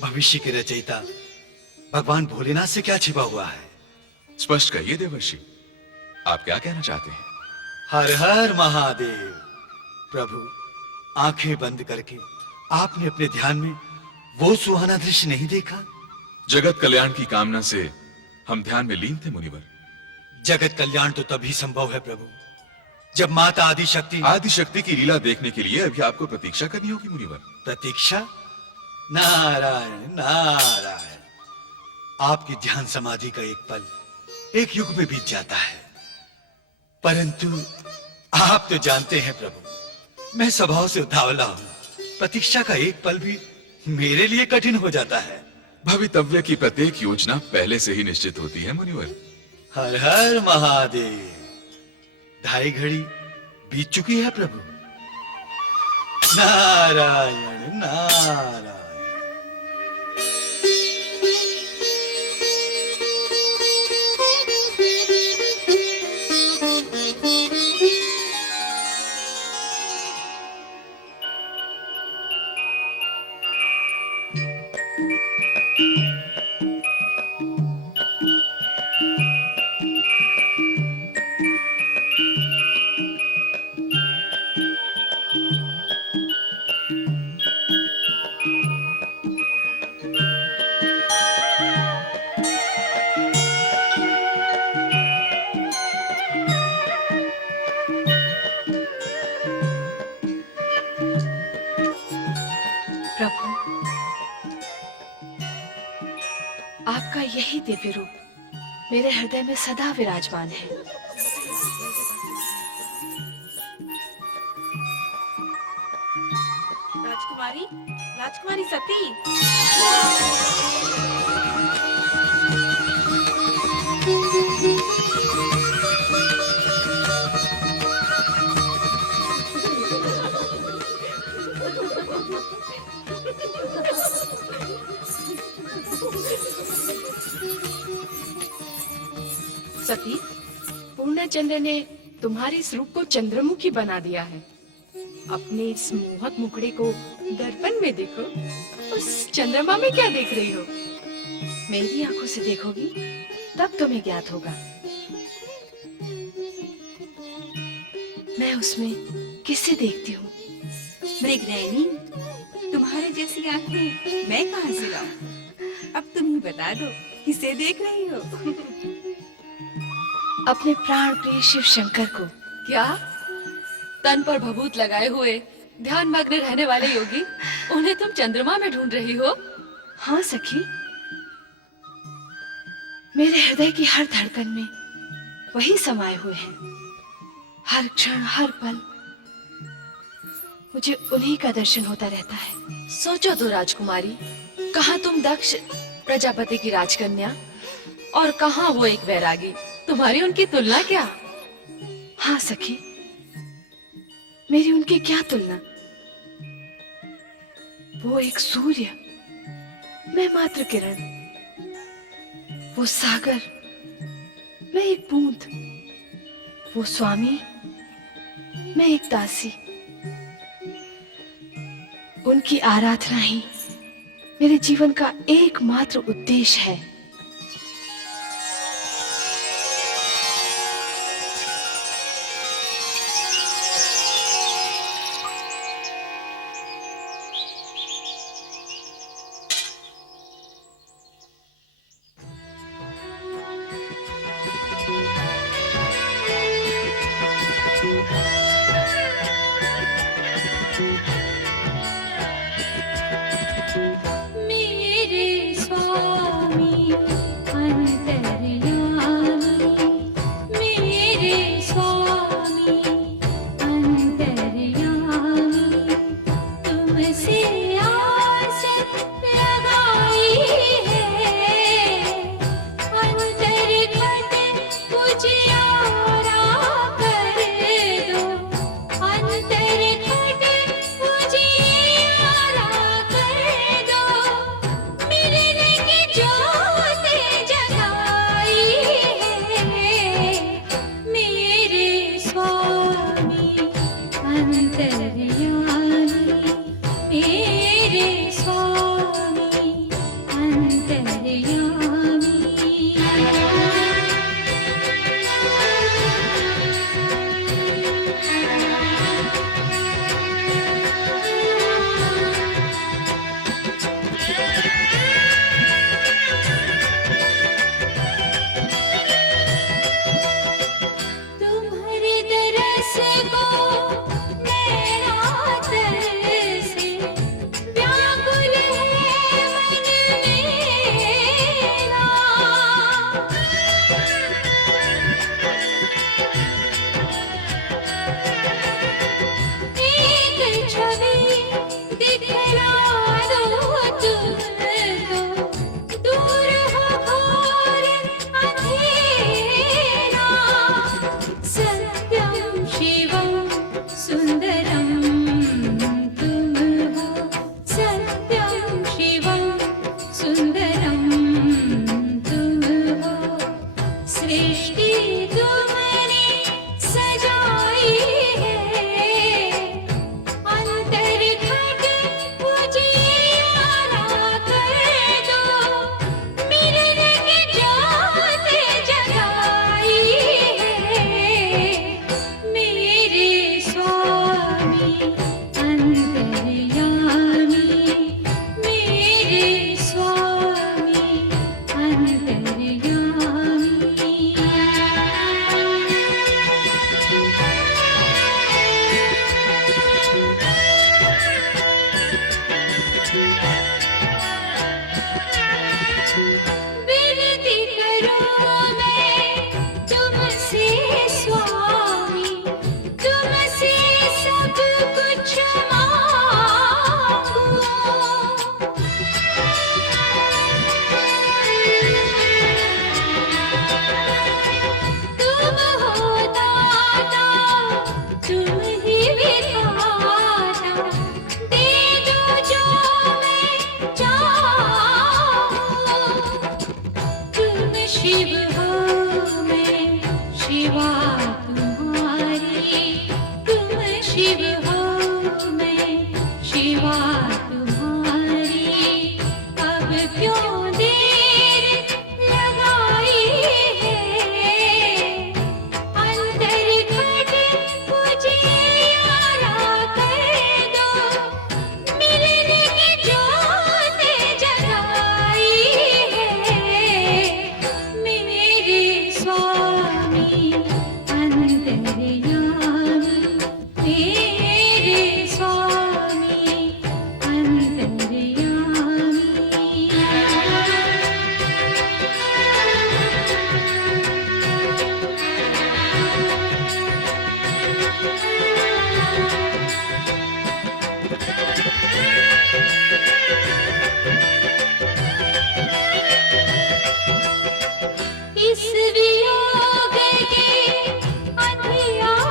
भविष्य के रचयिता भगवान भोलेनाथ से क्या छिपा हुआ है? स्पष्ट कहिए देवर्षि, आप क्या कहना चाहते हैं? हर हर महादेव। प्रभु, आंखें बंद करके आपने अपने ध्यान में वो सुहाना दृश्य नहीं देखा? जगत कल्याण की कामना से हम ध्यान में लीन थे मुनिवर। जगत कल्याण तो तभी संभव है प्रभु, जब माता आदिशक्ति की लीला देखने के लिए अभी आपको प्रतीक्षा करनी होगी मुनिवर। प्रतीक्षा? नारायण नारायण। आपकी ध्यान समाधि का एक पल एक युग में बीत जाता है, परंतु आप तो जानते हैं प्रभु, मैं स्वभाव से उतावला हूं। प्रतीक्षा का एक पल भी मेरे लिए कठिन हो जाता है। भवितव्य की प्रत्येक योजना पहले से ही निश्चित होती है मुनिवर। हर हर महादेव। 2:30 घड़ी बीत चुकी है प्रभु। नारायण नारायण। आपका यही दिव्य रूप मेरे हृदय में सदा विराजमान है। राजकुमारी, राजकुमारी सती। सती, पूर्णचंद्र ने तुम्हारे इस रूप को चंद्रमुखी बना दिया है। अपने इस मोहक मुखड़े को दर्पण में देखो। उस चंद्रमा में क्या देख रही हो? मेरी आंखों से देखोगी तब तुम्हें ज्ञात होगा मैं उसमें किसे देखती हूँ। मृगनयनी, तुम्हारे जैसी आंखें मैं कहाँ से लाऊं? अब तुम ही बता दो, किसे देख रही हो? अपने प्राण प्रिय शिव शंकर को। क्या तन पर भभूत लगाए हुए ध्यान मग्न रहने वाले योगी, उन्हें तुम चंद्रमा में ढूंढ रही हो? हाँ सखी, मेरे हृदय की हर धड़कन में वही समाये हुए हैं। हर क्षण हर पल मुझे उन्हीं का दर्शन होता रहता है। सोचो तो राजकुमारी, कहाँ तुम दक्ष प्रजापति की राजकन्या और कहाँ वो एक वैरागी। तुम्हारी उनकी तुलना क्या? हाँ सखी, मेरी उनकी क्या तुलना। वो एक सूर्य, मैं मात्र किरण। वो सागर, मैं एक बूंद। वो स्वामी, मैं एक दासी। उनकी आराधना ही मेरे जीवन का एकमात्र उद्देश्य है। मेरे स्वामी अंतर्यामी, मेरे स्वामी अंतर्यामी, तुमसे आस लगाई है। अंतर घट उजियारा कर दो, अंतर घट उजियारा कर दो। मिलने की ज्योत जगाई है। मेरे स्वामी अंतर्यामी, मेरे स्वामी अंतर्यामी। तुम्हारे दरस को नैना तरसे, व्याकुल है मन मेरा। एक छवि दिखला दो तुमको, दूर हो घोर अंधेरा। सत्यम शिवम सुंदरम तुम हो, सत्यम शिवम सुंदरम तुम हो। सृष्टि तुमने सजाई है। अंतर घट उजियारा कर दो, मिलने की ज्योत जगाई है। मेरे स्वामी अंतर्यामी, मेरे स्वामी अंतर्यामी। विनती करूं मैं तुमसे स्वामी, तुमसे सब कुछ मांगू। तुम हो दाता, तुम ही विधाता, दे दो जो मैं चाहूं। तुम शिव हो, मैं शिवा तुम्हारी। तुम शिव हो, मैं शिवा तुम्हारी। अब क्यों देर लगाई है। अंतर घट उजियारा कर दो, मिलने की ज्योत जगाई है। मेरे स्वामी अंतर्यामी, मेरे स्वामी अंतर्यामी। इस वियोग के अंधियारे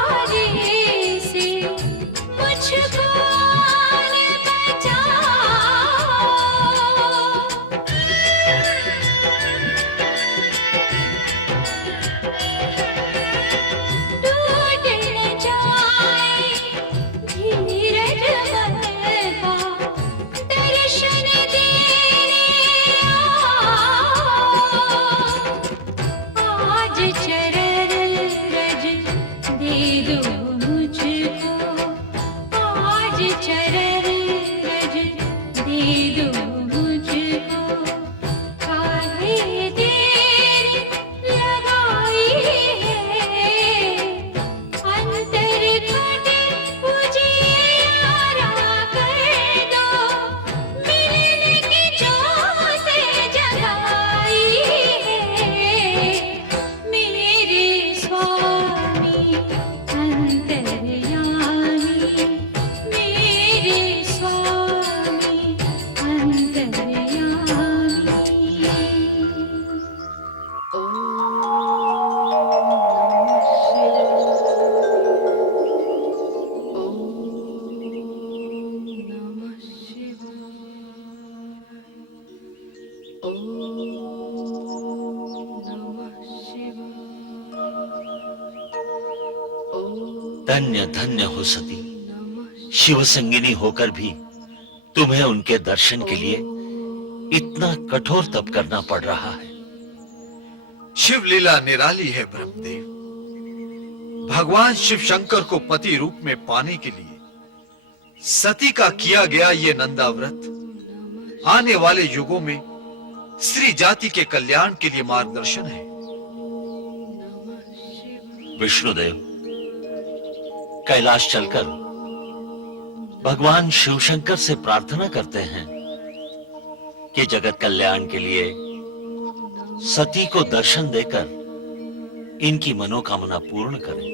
धन्य धन्य हो सती, शिव संगिनी होकर भी तुम्हें उनके दर्शन के लिए इतना कठोर तप करना पड़ रहा है। शिव लीला निराली है ब्रह्मदेव। भगवान शिव शंकर को पति रूप में पाने के लिए सती का किया गया ये नंदा व्रत आने वाले युगों में स्त्री जाति के कल्याण के लिए मार्गदर्शन है। विष्णुदेव, कैलाश चलकर भगवान शिव शंकर से प्रार्थना करते हैं कि जगत कल्याण के लिए सती को दर्शन देकर इनकी मनोकामना पूर्ण करें।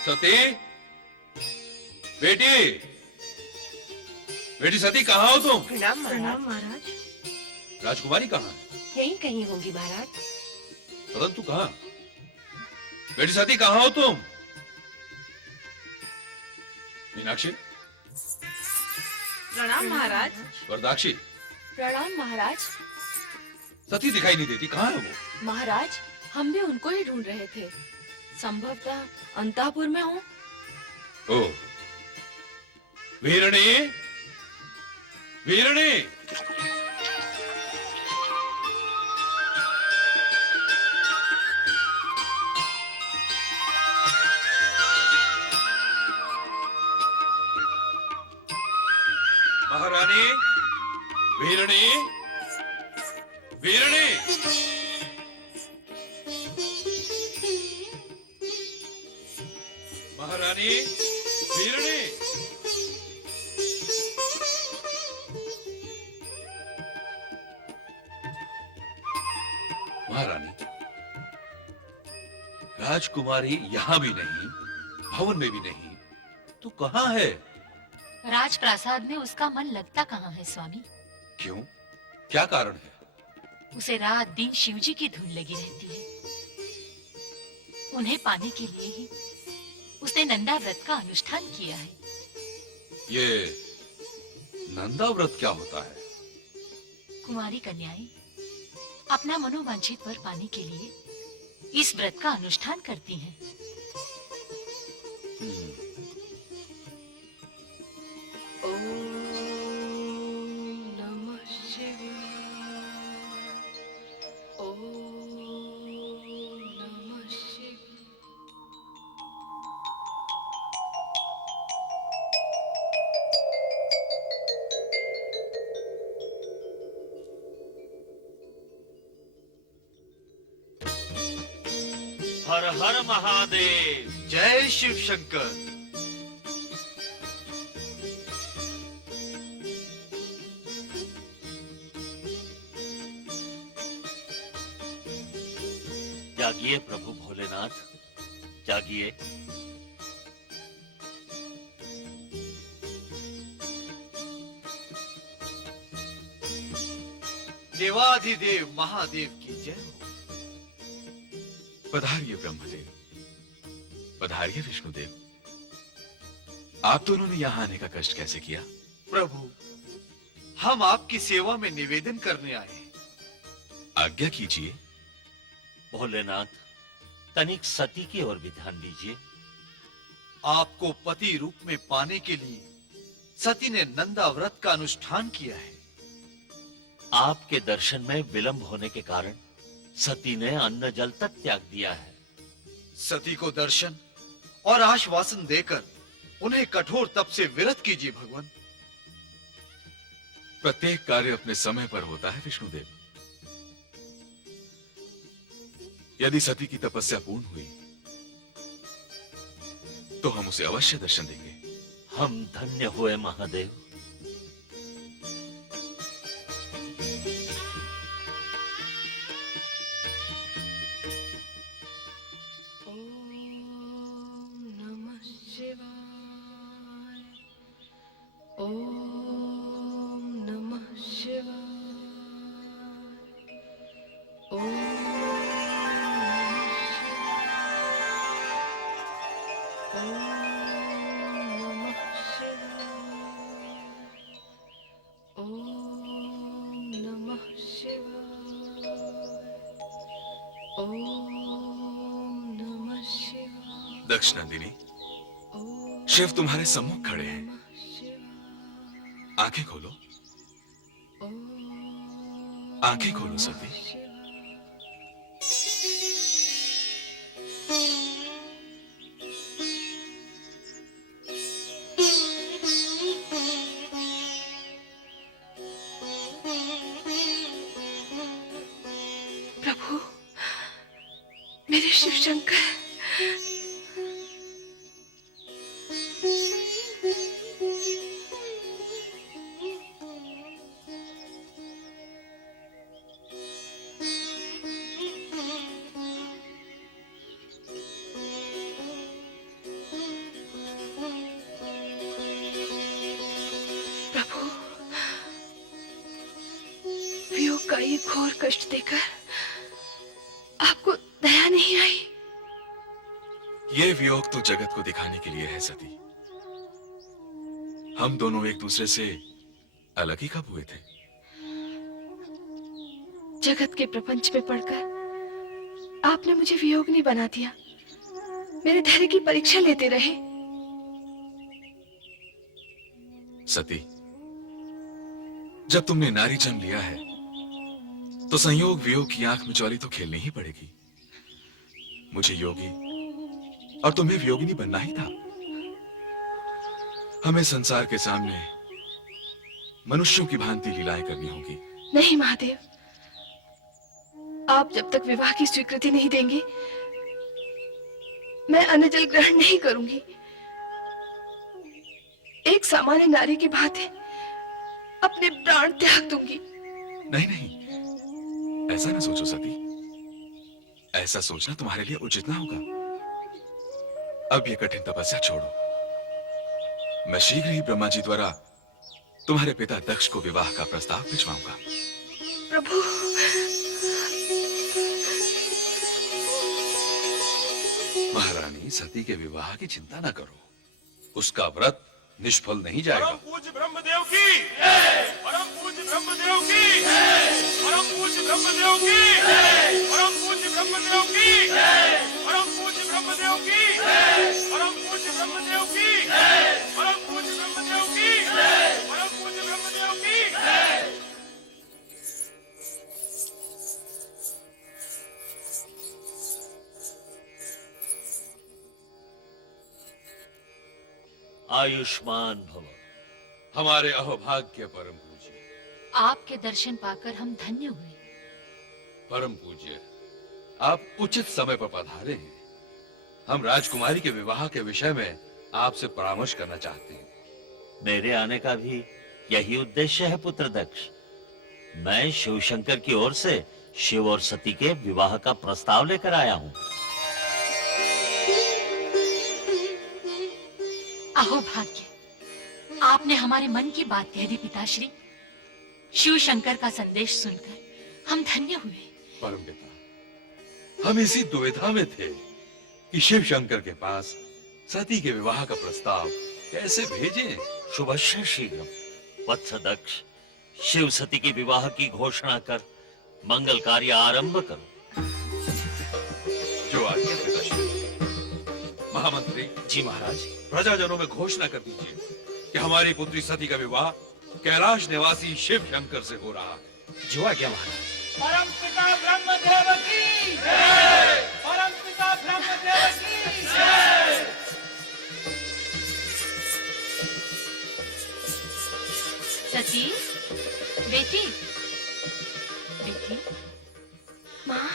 सती, बेटी, बेटी सती कहाँ हो तुम? प्रणाम महाराज। राजकुमारी कहाँ है? यहीं कहीं होंगी महाराज। परंतु कहाँ? बेटी सती कहाँ हो तुम? मीनाक्षी, प्रणाम महाराज। वरदाक्षी, प्रणाम महाराज। सती दिखाई नहीं देती, कहाँ है वो? महाराज, हम भी उनको ही ढूंढ रहे थे। संभवतः अंतापुर में हो। ओ, वीरणी, वीरणी, महारानी, वीरणी, वीरणी, महारानी, वीरणी, महारानी, राजकुमारी यहाँ भी नहीं, भवन में भी नहीं, तो कहाँ है? राजप्रासाद में उसका मन लगता कहाँ है स्वामी? क्यों? क्या कारण है? उसे रात दिन शिवजी की धुन लगी रहती है। उन्हें पाने के लिए ही उसने नंदा व्रत का अनुष्ठान किया है। ये नंदा व्रत क्या होता है? कुमारी कन्याएं अपना मनोवांछित वर पाने के लिए इस व्रत का अनुष्ठान करती हैं। हर हर महादेव। जय शिव शंकर। जागिए प्रभु भोलेनाथ, जागिए। देवाधिदेव महादेव की जय हो। पधारिए ब्रह्मदेव, पधारिए विष्णुदेव। आप दोनों ने यहाँ आने का कष्ट कैसे किया? प्रभु, हम आपकी सेवा में निवेदन करने आए हैं। आज्ञा कीजिए। भोलेनाथ, तनिक सती की ओर भी ध्यान दीजिए। आपको पति रूप में पाने के लिए सती ने नंदा व्रत का अनुष्ठान किया है। आपके दर्शन में विलंब होने के कारण सती ने अन्न जल तक त्याग दिया है। सती को दर्शन और आश्वासन देकर उन्हें कठोर तप से विरत कीजिए भगवान। प्रत्येक कार्य अपने समय पर होता है विष्णुदेव। यदि सती की तपस्या पूर्ण हुई तो हम उसे अवश्य दर्शन देंगे। हम धन्य हुए महादेव। दक्ष नंदिनी, शिव तुम्हारे सम्मुख खड़े हैं। आंखें खोलो, आंखें खोलो सती। प्रभु, मेरे शिव शंकर, प्रभु, वियोग का ये घोर कष्ट देकर आपको दया नहीं आई? ये वियोग तो जगत को दिखाने के लिए है सती। हम दोनों एक दूसरे से अलग ही कब हुए थे? जगत के प्रपंच में पढ़कर आपने मुझे वियोगिनी बना दिया, मेरे धैर्य की परीक्षा लेते रहे। सती, जब तुमने नारी जन्म लिया है तो संयोग वियोग की आंख मिचौली तो खेलनी ही पड़ेगी। मुझे योगी और तुम्हें वियोगिनी बनना ही था। हमें संसार के सामने मनुष्यों की भांति लीलाएं करनी होगी। नहीं महादेव, आप जब तक विवाह की स्वीकृति नहीं देंगे, मैं अन्न जल ग्रहण नहीं करूंगी। एक सामान्य नारी की भांति अपने प्राण त्याग दूंगी। नहीं नहीं, ऐसा ना सोचो सती। ऐसा सोचना तुम्हारे लिए उचित ना होगा। अब ये कठिन तपस्या छोड़ो। मैं शीघ्र ही ब्रह्मा जी द्वारा तुम्हारे पिता दक्ष को विवाह का प्रस्ताव भिजवाऊंगा। प्रभु, महारानी, सती के विवाह की चिंता न करो, उसका व्रत निष्फल नहीं जाएगा। परम पूज्य ब्रह्मदेव की, परम पूज्य ब्रह्मदेव की, परम पूज्य ब्रह्मदेव की, परम पूज्य ब्रह्मदेव की, परम पूज्य ब्रह्मदेव की, परम पूज्य ब्रह्मदेव की, परम पूज्य ब्रह्मदेव की, परम पूज्य ब्रह्मदेव की। आयुष्मान भव। हमारे अहोभाग्य परम पूज्य, आपके दर्शन पाकर हम धन्य हुए। परम पूज्य, आप उचित समय पर पधारे हैं। हम राजकुमारी के विवाह के विषय में आपसे परामर्श करना चाहते हैं। मेरे आने का भी यही उद्देश्य है पुत्र दक्ष। मैं शिव शंकर की ओर से शिव और सती के विवाह का प्रस्ताव लेकर आया हूँ। अहो भाग्य, आपने हमारे मन की बात कह दी पिताश्री। शिव शंकर का संदेश सुनकर हम धन्य हुए। परम पिता, हम इसी दुविधा में थे कि शिव शंकर के पास सती के विवाह का प्रस्ताव कैसे भेजें। शुभस्य शीघ्रम। वत्स दक्ष, शिव सती के विवाह की घोषणा कर मंगल कार्य आरंभ करो। जो आज्ञा पिताश्री। महामंत्री जी महाराज। प्रजाजनों में घोषणा कर दीजिए कि हमारी पुत्री सती का विवाह कैलाश निवासी शिव शंकर से हो रहा है। जो आज्ञा महाराज। परम पिता ब्रह्मदेव की जय, परम पिता ब्रह्मदेव की जय। सती, बेटी, बेटी। माँ,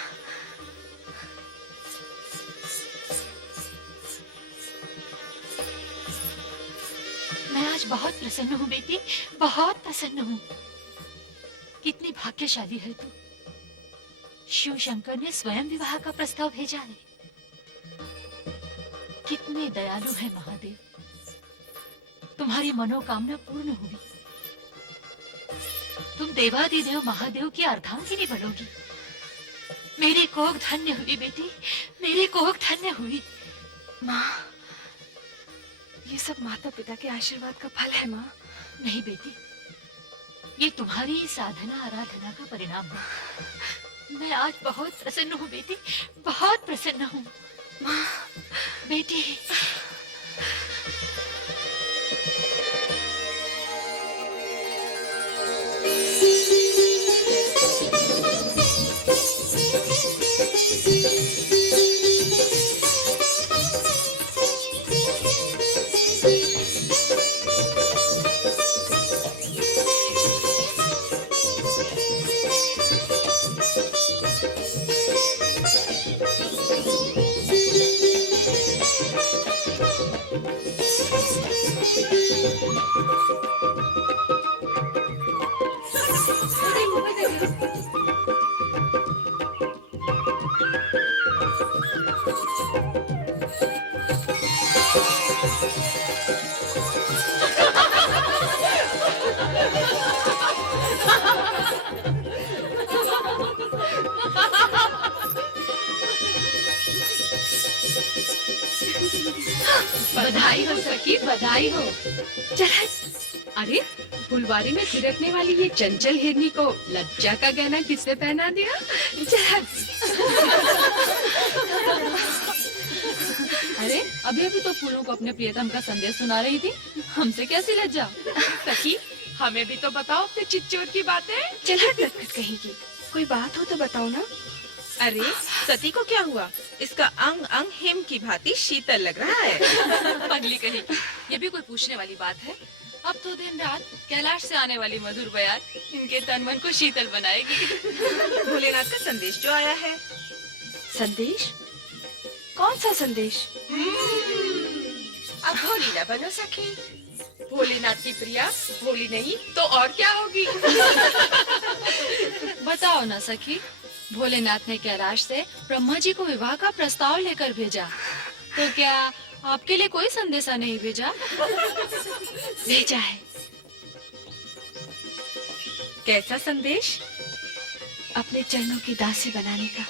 मैं आज बहुत प्रसन्न हूँ बेटी, बहुत प्रसन्न हूँ। कितनी भाग्यशाली है तू। शिव शंकर ने स्वयं विवाह का प्रस्ताव भेजा है। कितने दयालु है महादेव। तुम्हारी मनोकामना पूर्ण होगी। तुम देवादिदेव महादेव की अर्धांगिनी बनोगी। मेरी कोख धन्य हुई बेटी, मेरी कोख धन्य हुई। माँ, ये सब माता पिता के आशीर्वाद का फल है माँ। नहीं बेटी, ये तुम्हारी साधना आराधना का परिणाम है। मैं आज बहुत प्रसन्न हूँ बेटी, बहुत प्रसन्न हूँ। बेटी बधाई हो सखी, बधाई हो। चल अरे फुलवारी में थिरकने वाली ये चंचल हिरनी को लज्जा का गहना किसने पहना दिया? चल। अरे अभी अभी तो फूलों को अपने प्रियतम का संदेश सुना रही थी, हमसे कैसी लज्जा? सखी हमें भी तो बताओ अपने चिच्चोर की बातें। चल नटखट कहेगी, कोई बात हो तो बताओ ना। अरे सती को क्या हुआ? इसका अंग अंग हिम की भांति शीतल लग रहा है। पगली कहेगी, ये भी कोई पूछने वाली बात है? अब तो दिन रात कैलाश से आने वाली मधुर बयान इनके तन मन को शीतल बनाएगी। भोलेनाथ का संदेश जो आया है। संदेश? कौन सा संदेश? अब भोली न बनो सखी। भोलेनाथ की प्रिया भोली नहीं तो और क्या होगी? बताओ ना सखी, भोलेनाथ ने कैलाश से ब्रह्मा जी को विवाह का प्रस्ताव लेकर भेजा, तो क्या आपके लिए कोई संदेशा नहीं भेजा? भेजा है। कैसा संदेश? अपने चरणों की दासी बनाने का।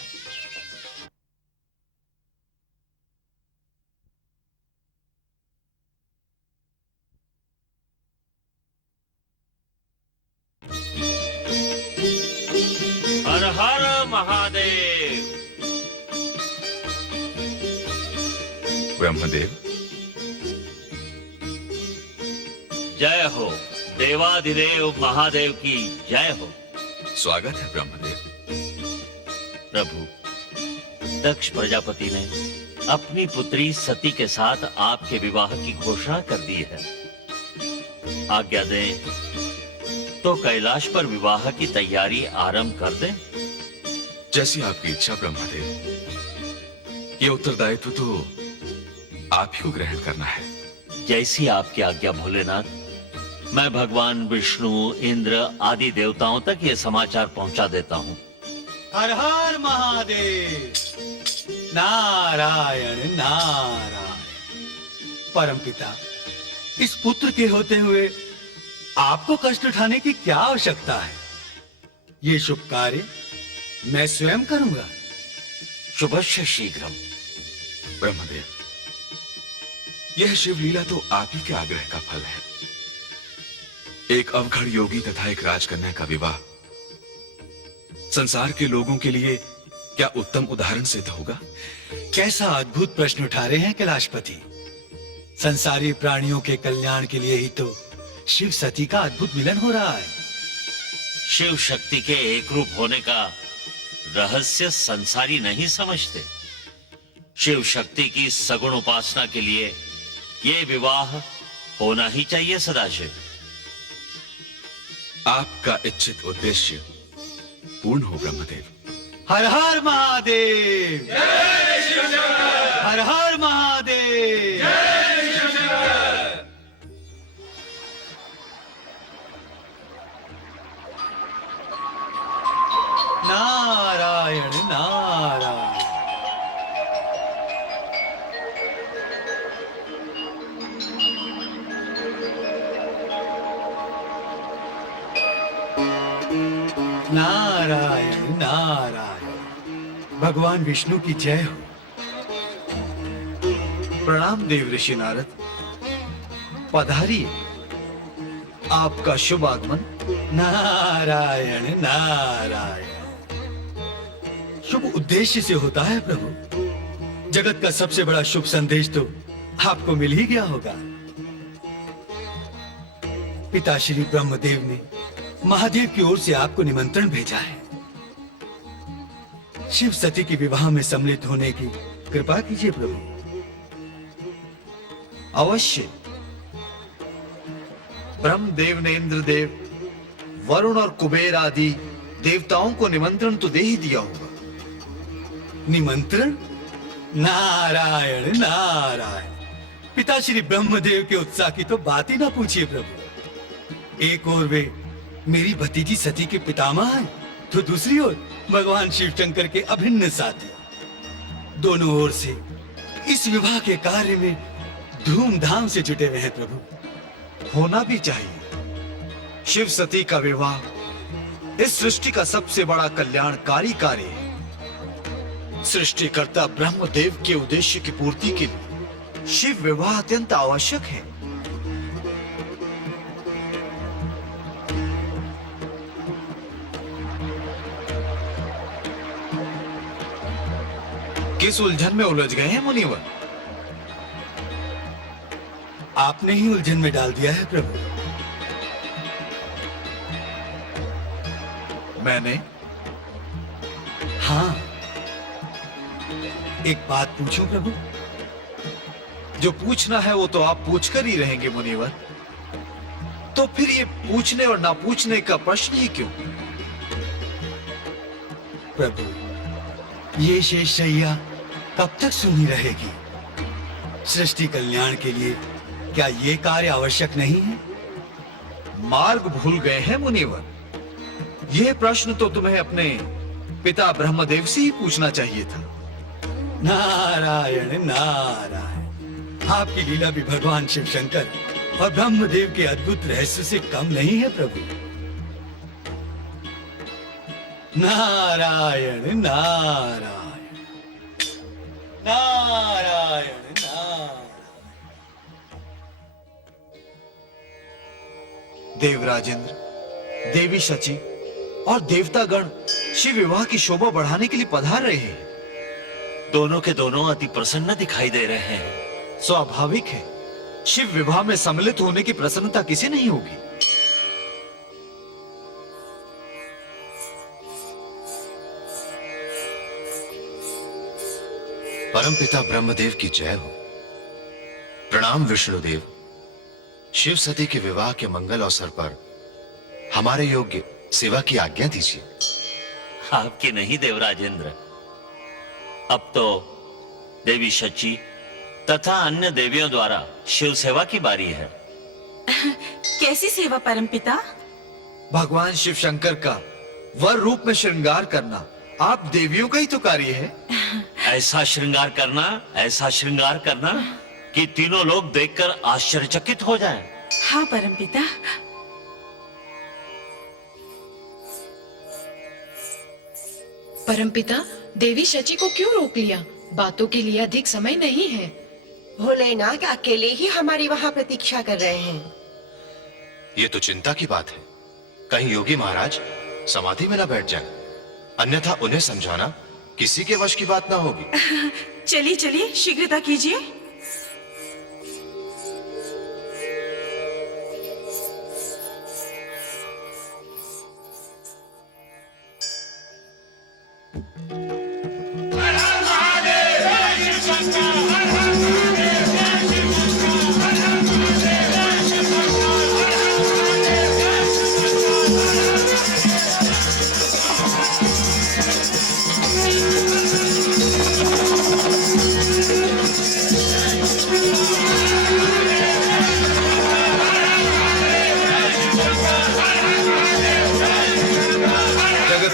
हर हर महादेव। ब्रह्मदेव, जय हो देवाधिदेव महादेव की जय हो। स्वागत है ब्रह्मदेव। प्रभु, दक्ष प्रजापति ने अपनी पुत्री सती के साथ आपके विवाह की घोषणा कर दी है। आज्ञा दें तो कैलाश पर विवाह की तैयारी आरंभ कर दें। जैसी आपकी इच्छा ब्रह्मदेव। ये उत्तरदायित्व तो आप ही को ग्रहण करना है। जैसी आपकी आज्ञा भोलेनाथ। मैं भगवान विष्णु, इंद्र आदि देवताओं तक ये समाचार पहुंचा देता हूँ। हर हर महादेव। नारायण नारायण। परमपिता, इस पुत्र के होते हुए आपको कष्ट उठाने की क्या आवश्यकता है? ये शुभ कार्य मैं स्वयं करूंगा। शुभस्य शीघ्रम। ब्रह्मदेव, यह शिवलीला तो आप ही के आग्रह का फल है। एक अवघड़ योगी तथा एक राजकन्या का विवाह संसार के लोगों के लिए क्या उत्तम उदाहरण सिद्ध होगा? कैसा अद्भुत प्रश्न उठा रहे हैं कैलाशपति। संसारी प्राणियों के कल्याण के लिए ही तो शिव सती का अद्भुत मिलन हो रहा है। शिव शक्ति के एक रूप होने का रहस्य संसारी नहीं समझते। शिव शक्ति की सगुण उपासना के लिए ये विवाह होना ही चाहिए सदाशिव। आपका इच्छित उद्देश्य पूर्ण हो ब्रह्मदेव। हर हर महादेव। हर हर महादेव। नारायण नारायण। नारायण नारायण। भगवान विष्णु की जय हो। प्रणाम देव ऋषि नारद। पधारिए, आपका शुभ आगमन। नारायण नारायण। शुभ उद्देश्य से होता है प्रभु। जगत का सबसे बड़ा शुभ संदेश तो आपको मिल ही गया होगा। पिता श्री ब्रह्मदेव ने महादेव की ओर से आपको निमंत्रण भेजा है। शिव सती के विवाह में सम्मिलित होने की कृपा कीजिए प्रभु। अवश्य। ब्रह्मदेव ने इंद्रदेव, वरुण और कुबेर आदि देवताओं को निमंत्रण तो दे ही दिया होगा। निमंत्रण? नारायण नारायण। पिता श्री ब्रह्मदेव के उत्साह की तो बात ही ना पूछिए प्रभु। एक ओर वे मेरी भतीजी सती के पितामह हैं, तो दूसरी ओर भगवान शिव शंकर के अभिन्न साथी। दोनों ओर से इस विवाह के कार्य में धूमधाम से जुटे हुए हैं प्रभु। होना भी चाहिए। शिव सती का विवाह इस सृष्टि का सबसे बड़ा कल्याणकारी कार्य है। सृष्टिकर्ता ब्रह्मदेव के उद्देश्य की पूर्ति के लिए शिव विवाह अत्यंत आवश्यक है। किस उलझन में उलझ गए हैं मुनिवर? आपने ही उलझन में डाल दिया है प्रभु। मैंने? हाँ। एक बात पूछूं प्रभु? जो पूछना है वो तो आप पूछकर ही रहेंगे मुनिवर। तो फिर ये पूछने और ना पूछने का प्रश्न ही क्यों? प्रभु, ये शेष शैया कब तक सुनी रहेगी? सृष्टि कल्याण के लिए क्या ये कार्य आवश्यक नहीं है? मार्ग भूल गए हैं मुनिवर। यह प्रश्न तो तुम्हें अपने पिता ब्रह्मदेव से ही पूछना चाहिए था। नारायण नारायण। आपकी लीला भी भगवान शिव शंकर और ब्रह्मदेव के अद्भुत रहस्य से कम नहीं है प्रभु। नारायण नारायण नारायण नारायण। देवराजेंद्र, देवी शची और देवतागण शिव विवाह की शोभा बढ़ाने के लिए पधार रहे हैं। दोनों के दोनों अति प्रसन्न दिखाई दे रहे हैं। स्वाभाविक है, शिव विवाह में सम्मिलित होने की प्रसन्नता किसे नहीं होगी। परमपिता ब्रह्मदेव की जय हो। प्रणाम विष्णुदेव। शिव सती के विवाह के मंगल अवसर पर हमारे योग्य सेवा की आज्ञा दीजिए। आपकी नहीं देवराजेंद्र, अब तो देवी शची तथा अन्य देवियों द्वारा शिव सेवा की बारी है। कैसी सेवा परमपिता? भगवान शिव शंकर का वर रूप में श्रृंगार करना आप देवियों का ही तो कार्य है। ऐसा श्रृंगार करना कि तीनों लोग देखकर आश्चर्यचकित हो जाएं। हाँ परमपिता। परमपिता, देवी शची को क्यों रोक लिया? बातों के लिए अधिक समय नहीं है। भोलेनाथ अकेले ही हमारी वहाँ प्रतीक्षा कर रहे हैं। ये तो चिंता की बात है। कहीं योगी महाराज समाधि में न बैठ जाए, अन्यथा उन्हें समझाना किसी के वश की बात ना होगी। चलिए चलिए, शीघ्रता कीजिए।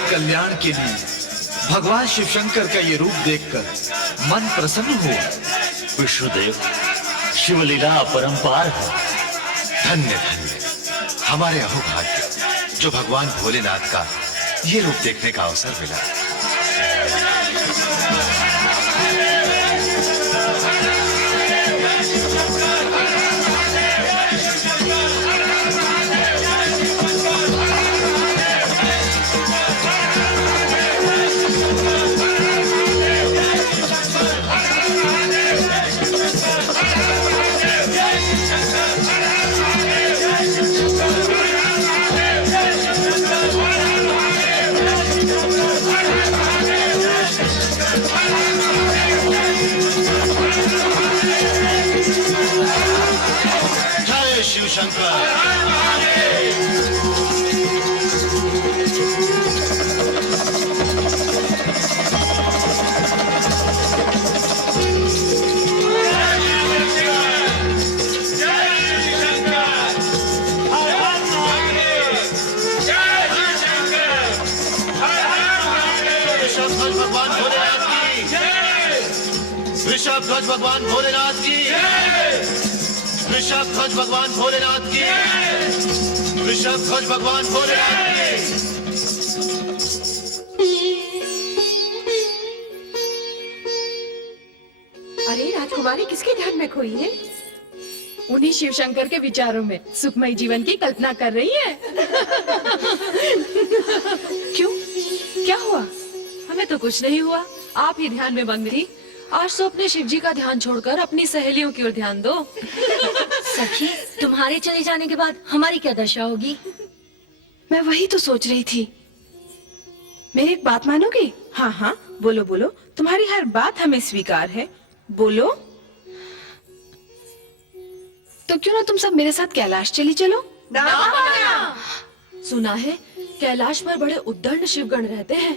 कल्याण के लिए भगवान शिव शंकर का ये रूप देखकर मन प्रसन्न हुआ। विष्णुदेव, शिवलीला अपरंपार है। धन्य धन्य हमारे अहोभाग्य जो भगवान भोलेनाथ का ये रूप देखने का अवसर मिला। ऋषभ ध्वज भगवान भोलेनाथ की ऋषभ ध्वज भगवान भोलेनाथ की ऋषभ ध्वज भगवान भोलेनाथ की। अरे राजकुमारी किसके ध्यान में खोई है? उन्हीं शिव शंकर के विचारों में सुखमय जीवन की कल्पना कर रही है। क्यों, क्या हुआ? हमें तो कुछ नहीं हुआ, आप ही ध्यान में मग्न थी। आज तो अपने शिव जी का ध्यान छोड़कर अपनी सहेलियों की ओर ध्यान दो। सखी, तुम्हारे चले जाने के बाद हमारी क्या दशा होगी? मैं वही तो सोच रही थी। मेरी एक बात मानोगी? हाँ हाँ, बोलो बोलो, तुम्हारी हर बात हमें स्वीकार है, बोलो। तो क्यों ना तुम सब मेरे साथ कैलाश चली चलो? सुना है कैलाश पर बड़े उद्दंड शिवगण रहते हैं।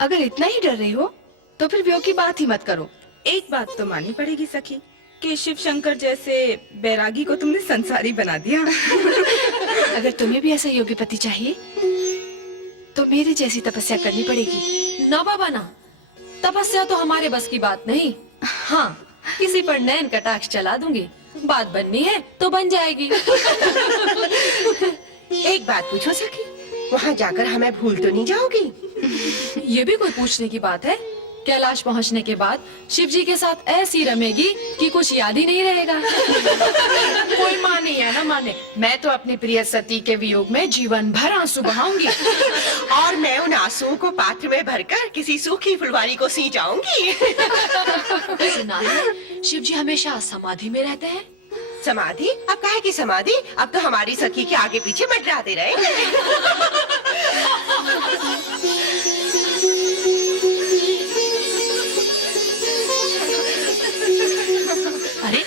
अगर इतना ही डर रही हो तो फिर व्योम की बात ही मत करो। एक बात तो माननी पड़ेगी सखी कि शिव शंकर जैसे बैरागी को तुमने संसारी बना दिया। अगर तुम्हें भी ऐसा योग्य पति चाहिए तो मेरी जैसी तपस्या करनी पड़ेगी। ना बाबा ना, तपस्या तो हमारे बस की बात नहीं। हाँ, किसी पर नैन कटाक्ष चला दूंगी, बात बननी है तो बन जाएगी। एक बात पूछो सखी, वहाँ जाकर हमें भूल तो नहीं जाओगी? ये भी कोई पूछने की बात है? कैलाश पहुँचने के बाद शिव जी के साथ ऐसी रमेगी कि कुछ याद ही नहीं रहेगा। कोई माने या ना माने, मैं तो अपनी प्रिय सती के वियोग में जीवन भर आंसू बहाऊंगी। और मैं उन आंसुओं को पात्र में भरकर किसी सूखी फुलवारी को सिंचाऊंगी। सुना है शिव जी हमेशा समाधि में रहते हैं। समाधि? अब काहे की समाधि? अब तो हमारी सखी के आगे पीछे मंडराते रहे। अरे,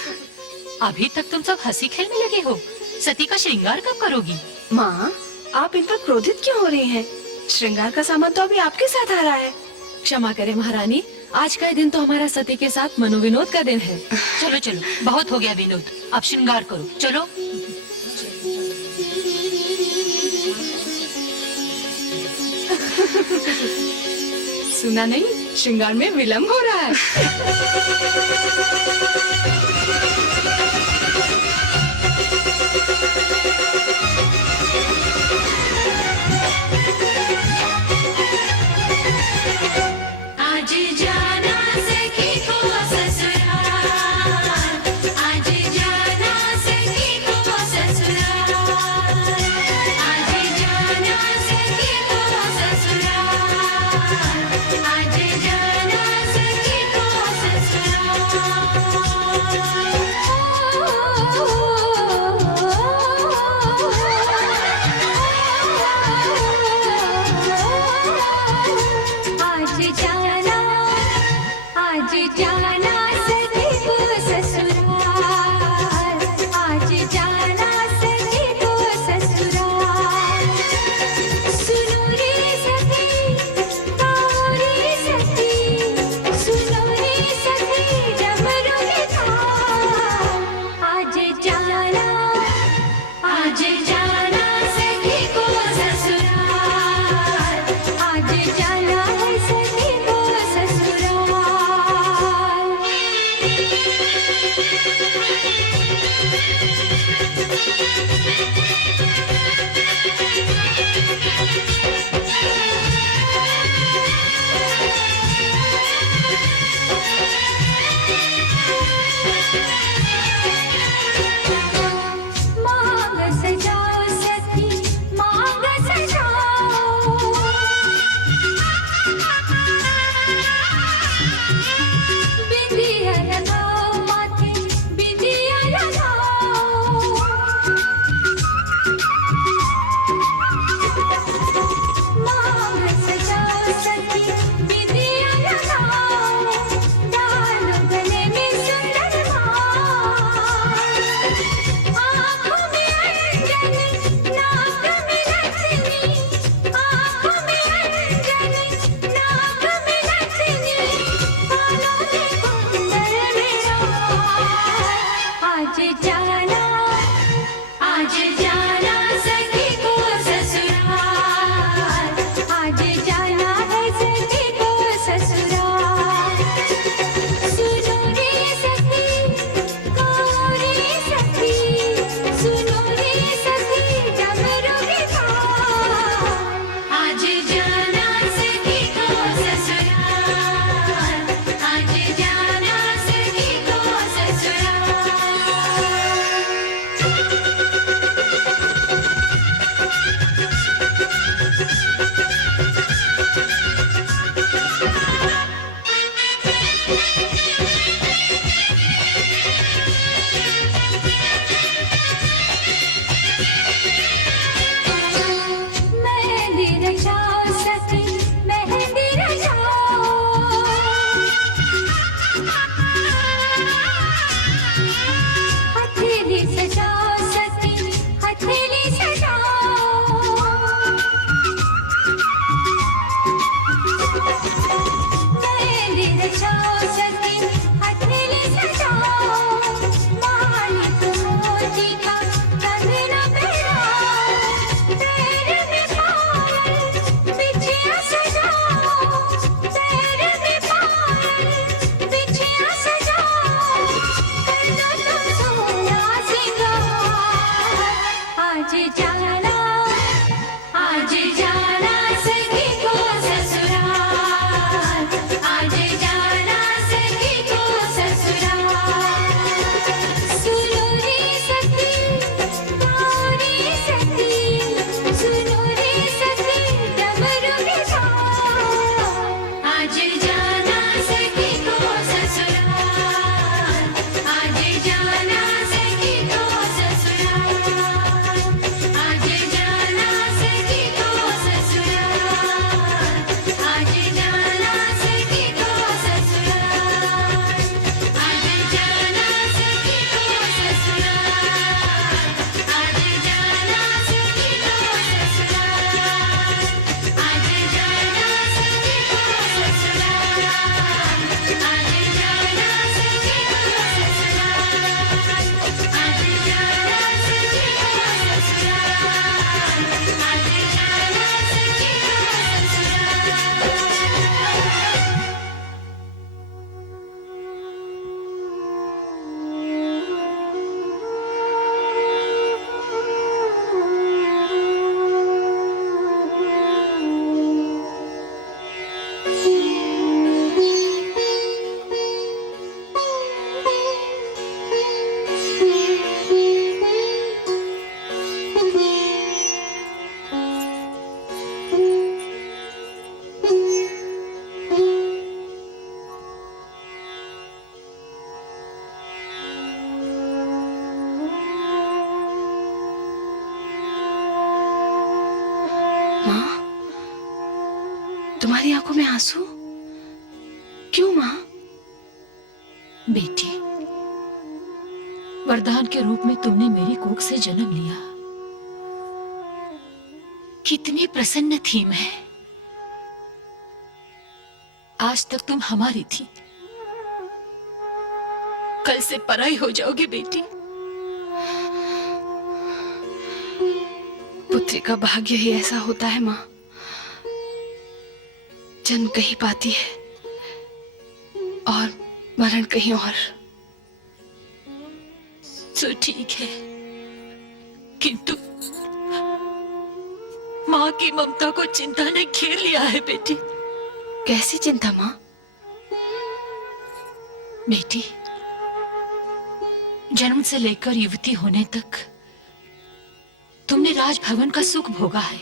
अभी तक तुम सब हंसी खेलने लगे हो। सती का श्रृंगार कब करोगी? माँ, आप इन पर क्रोधित क्यों हो रही हैं? श्रृंगार का सामान तो अभी आपके साथ आ रहा है। क्षमा करें महारानी, आज का दिन तो हमारा सती के साथ मनोविनोद का दिन है। चलो चलो, बहुत हो गया विनोद, अब श्रृंगार करो, चलो। सुना नहीं, श्रृंगार में विलम्ब हो रहा है। आज जाना सखी को ससुराल, आज जाना सखी को ससुराल, आज जाना सखी को ससुराल, आज जाना सखी को ससुराल। माँ, तुम्हारी आंखों में आंसू क्यों माँ? बेटी, वरदान के रूप में तुमने मेरी कोख से जन्म लिया। कितनी प्रसन्न थी मैं। आज तक तुम हमारी थी, कल से पराई हो जाओगे बेटी। पुत्री का भाग्य ही ऐसा होता है माँ, जन्म कहीं पाती है और मरण कहीं और। तो ठीक है, किंतु माँ की ममता को चिंता ने घेर लिया है बेटी। कैसी चिंता माँ? बेटी, जन्म से लेकर युवती होने तक तुमने राजभवन का सुख भोगा है।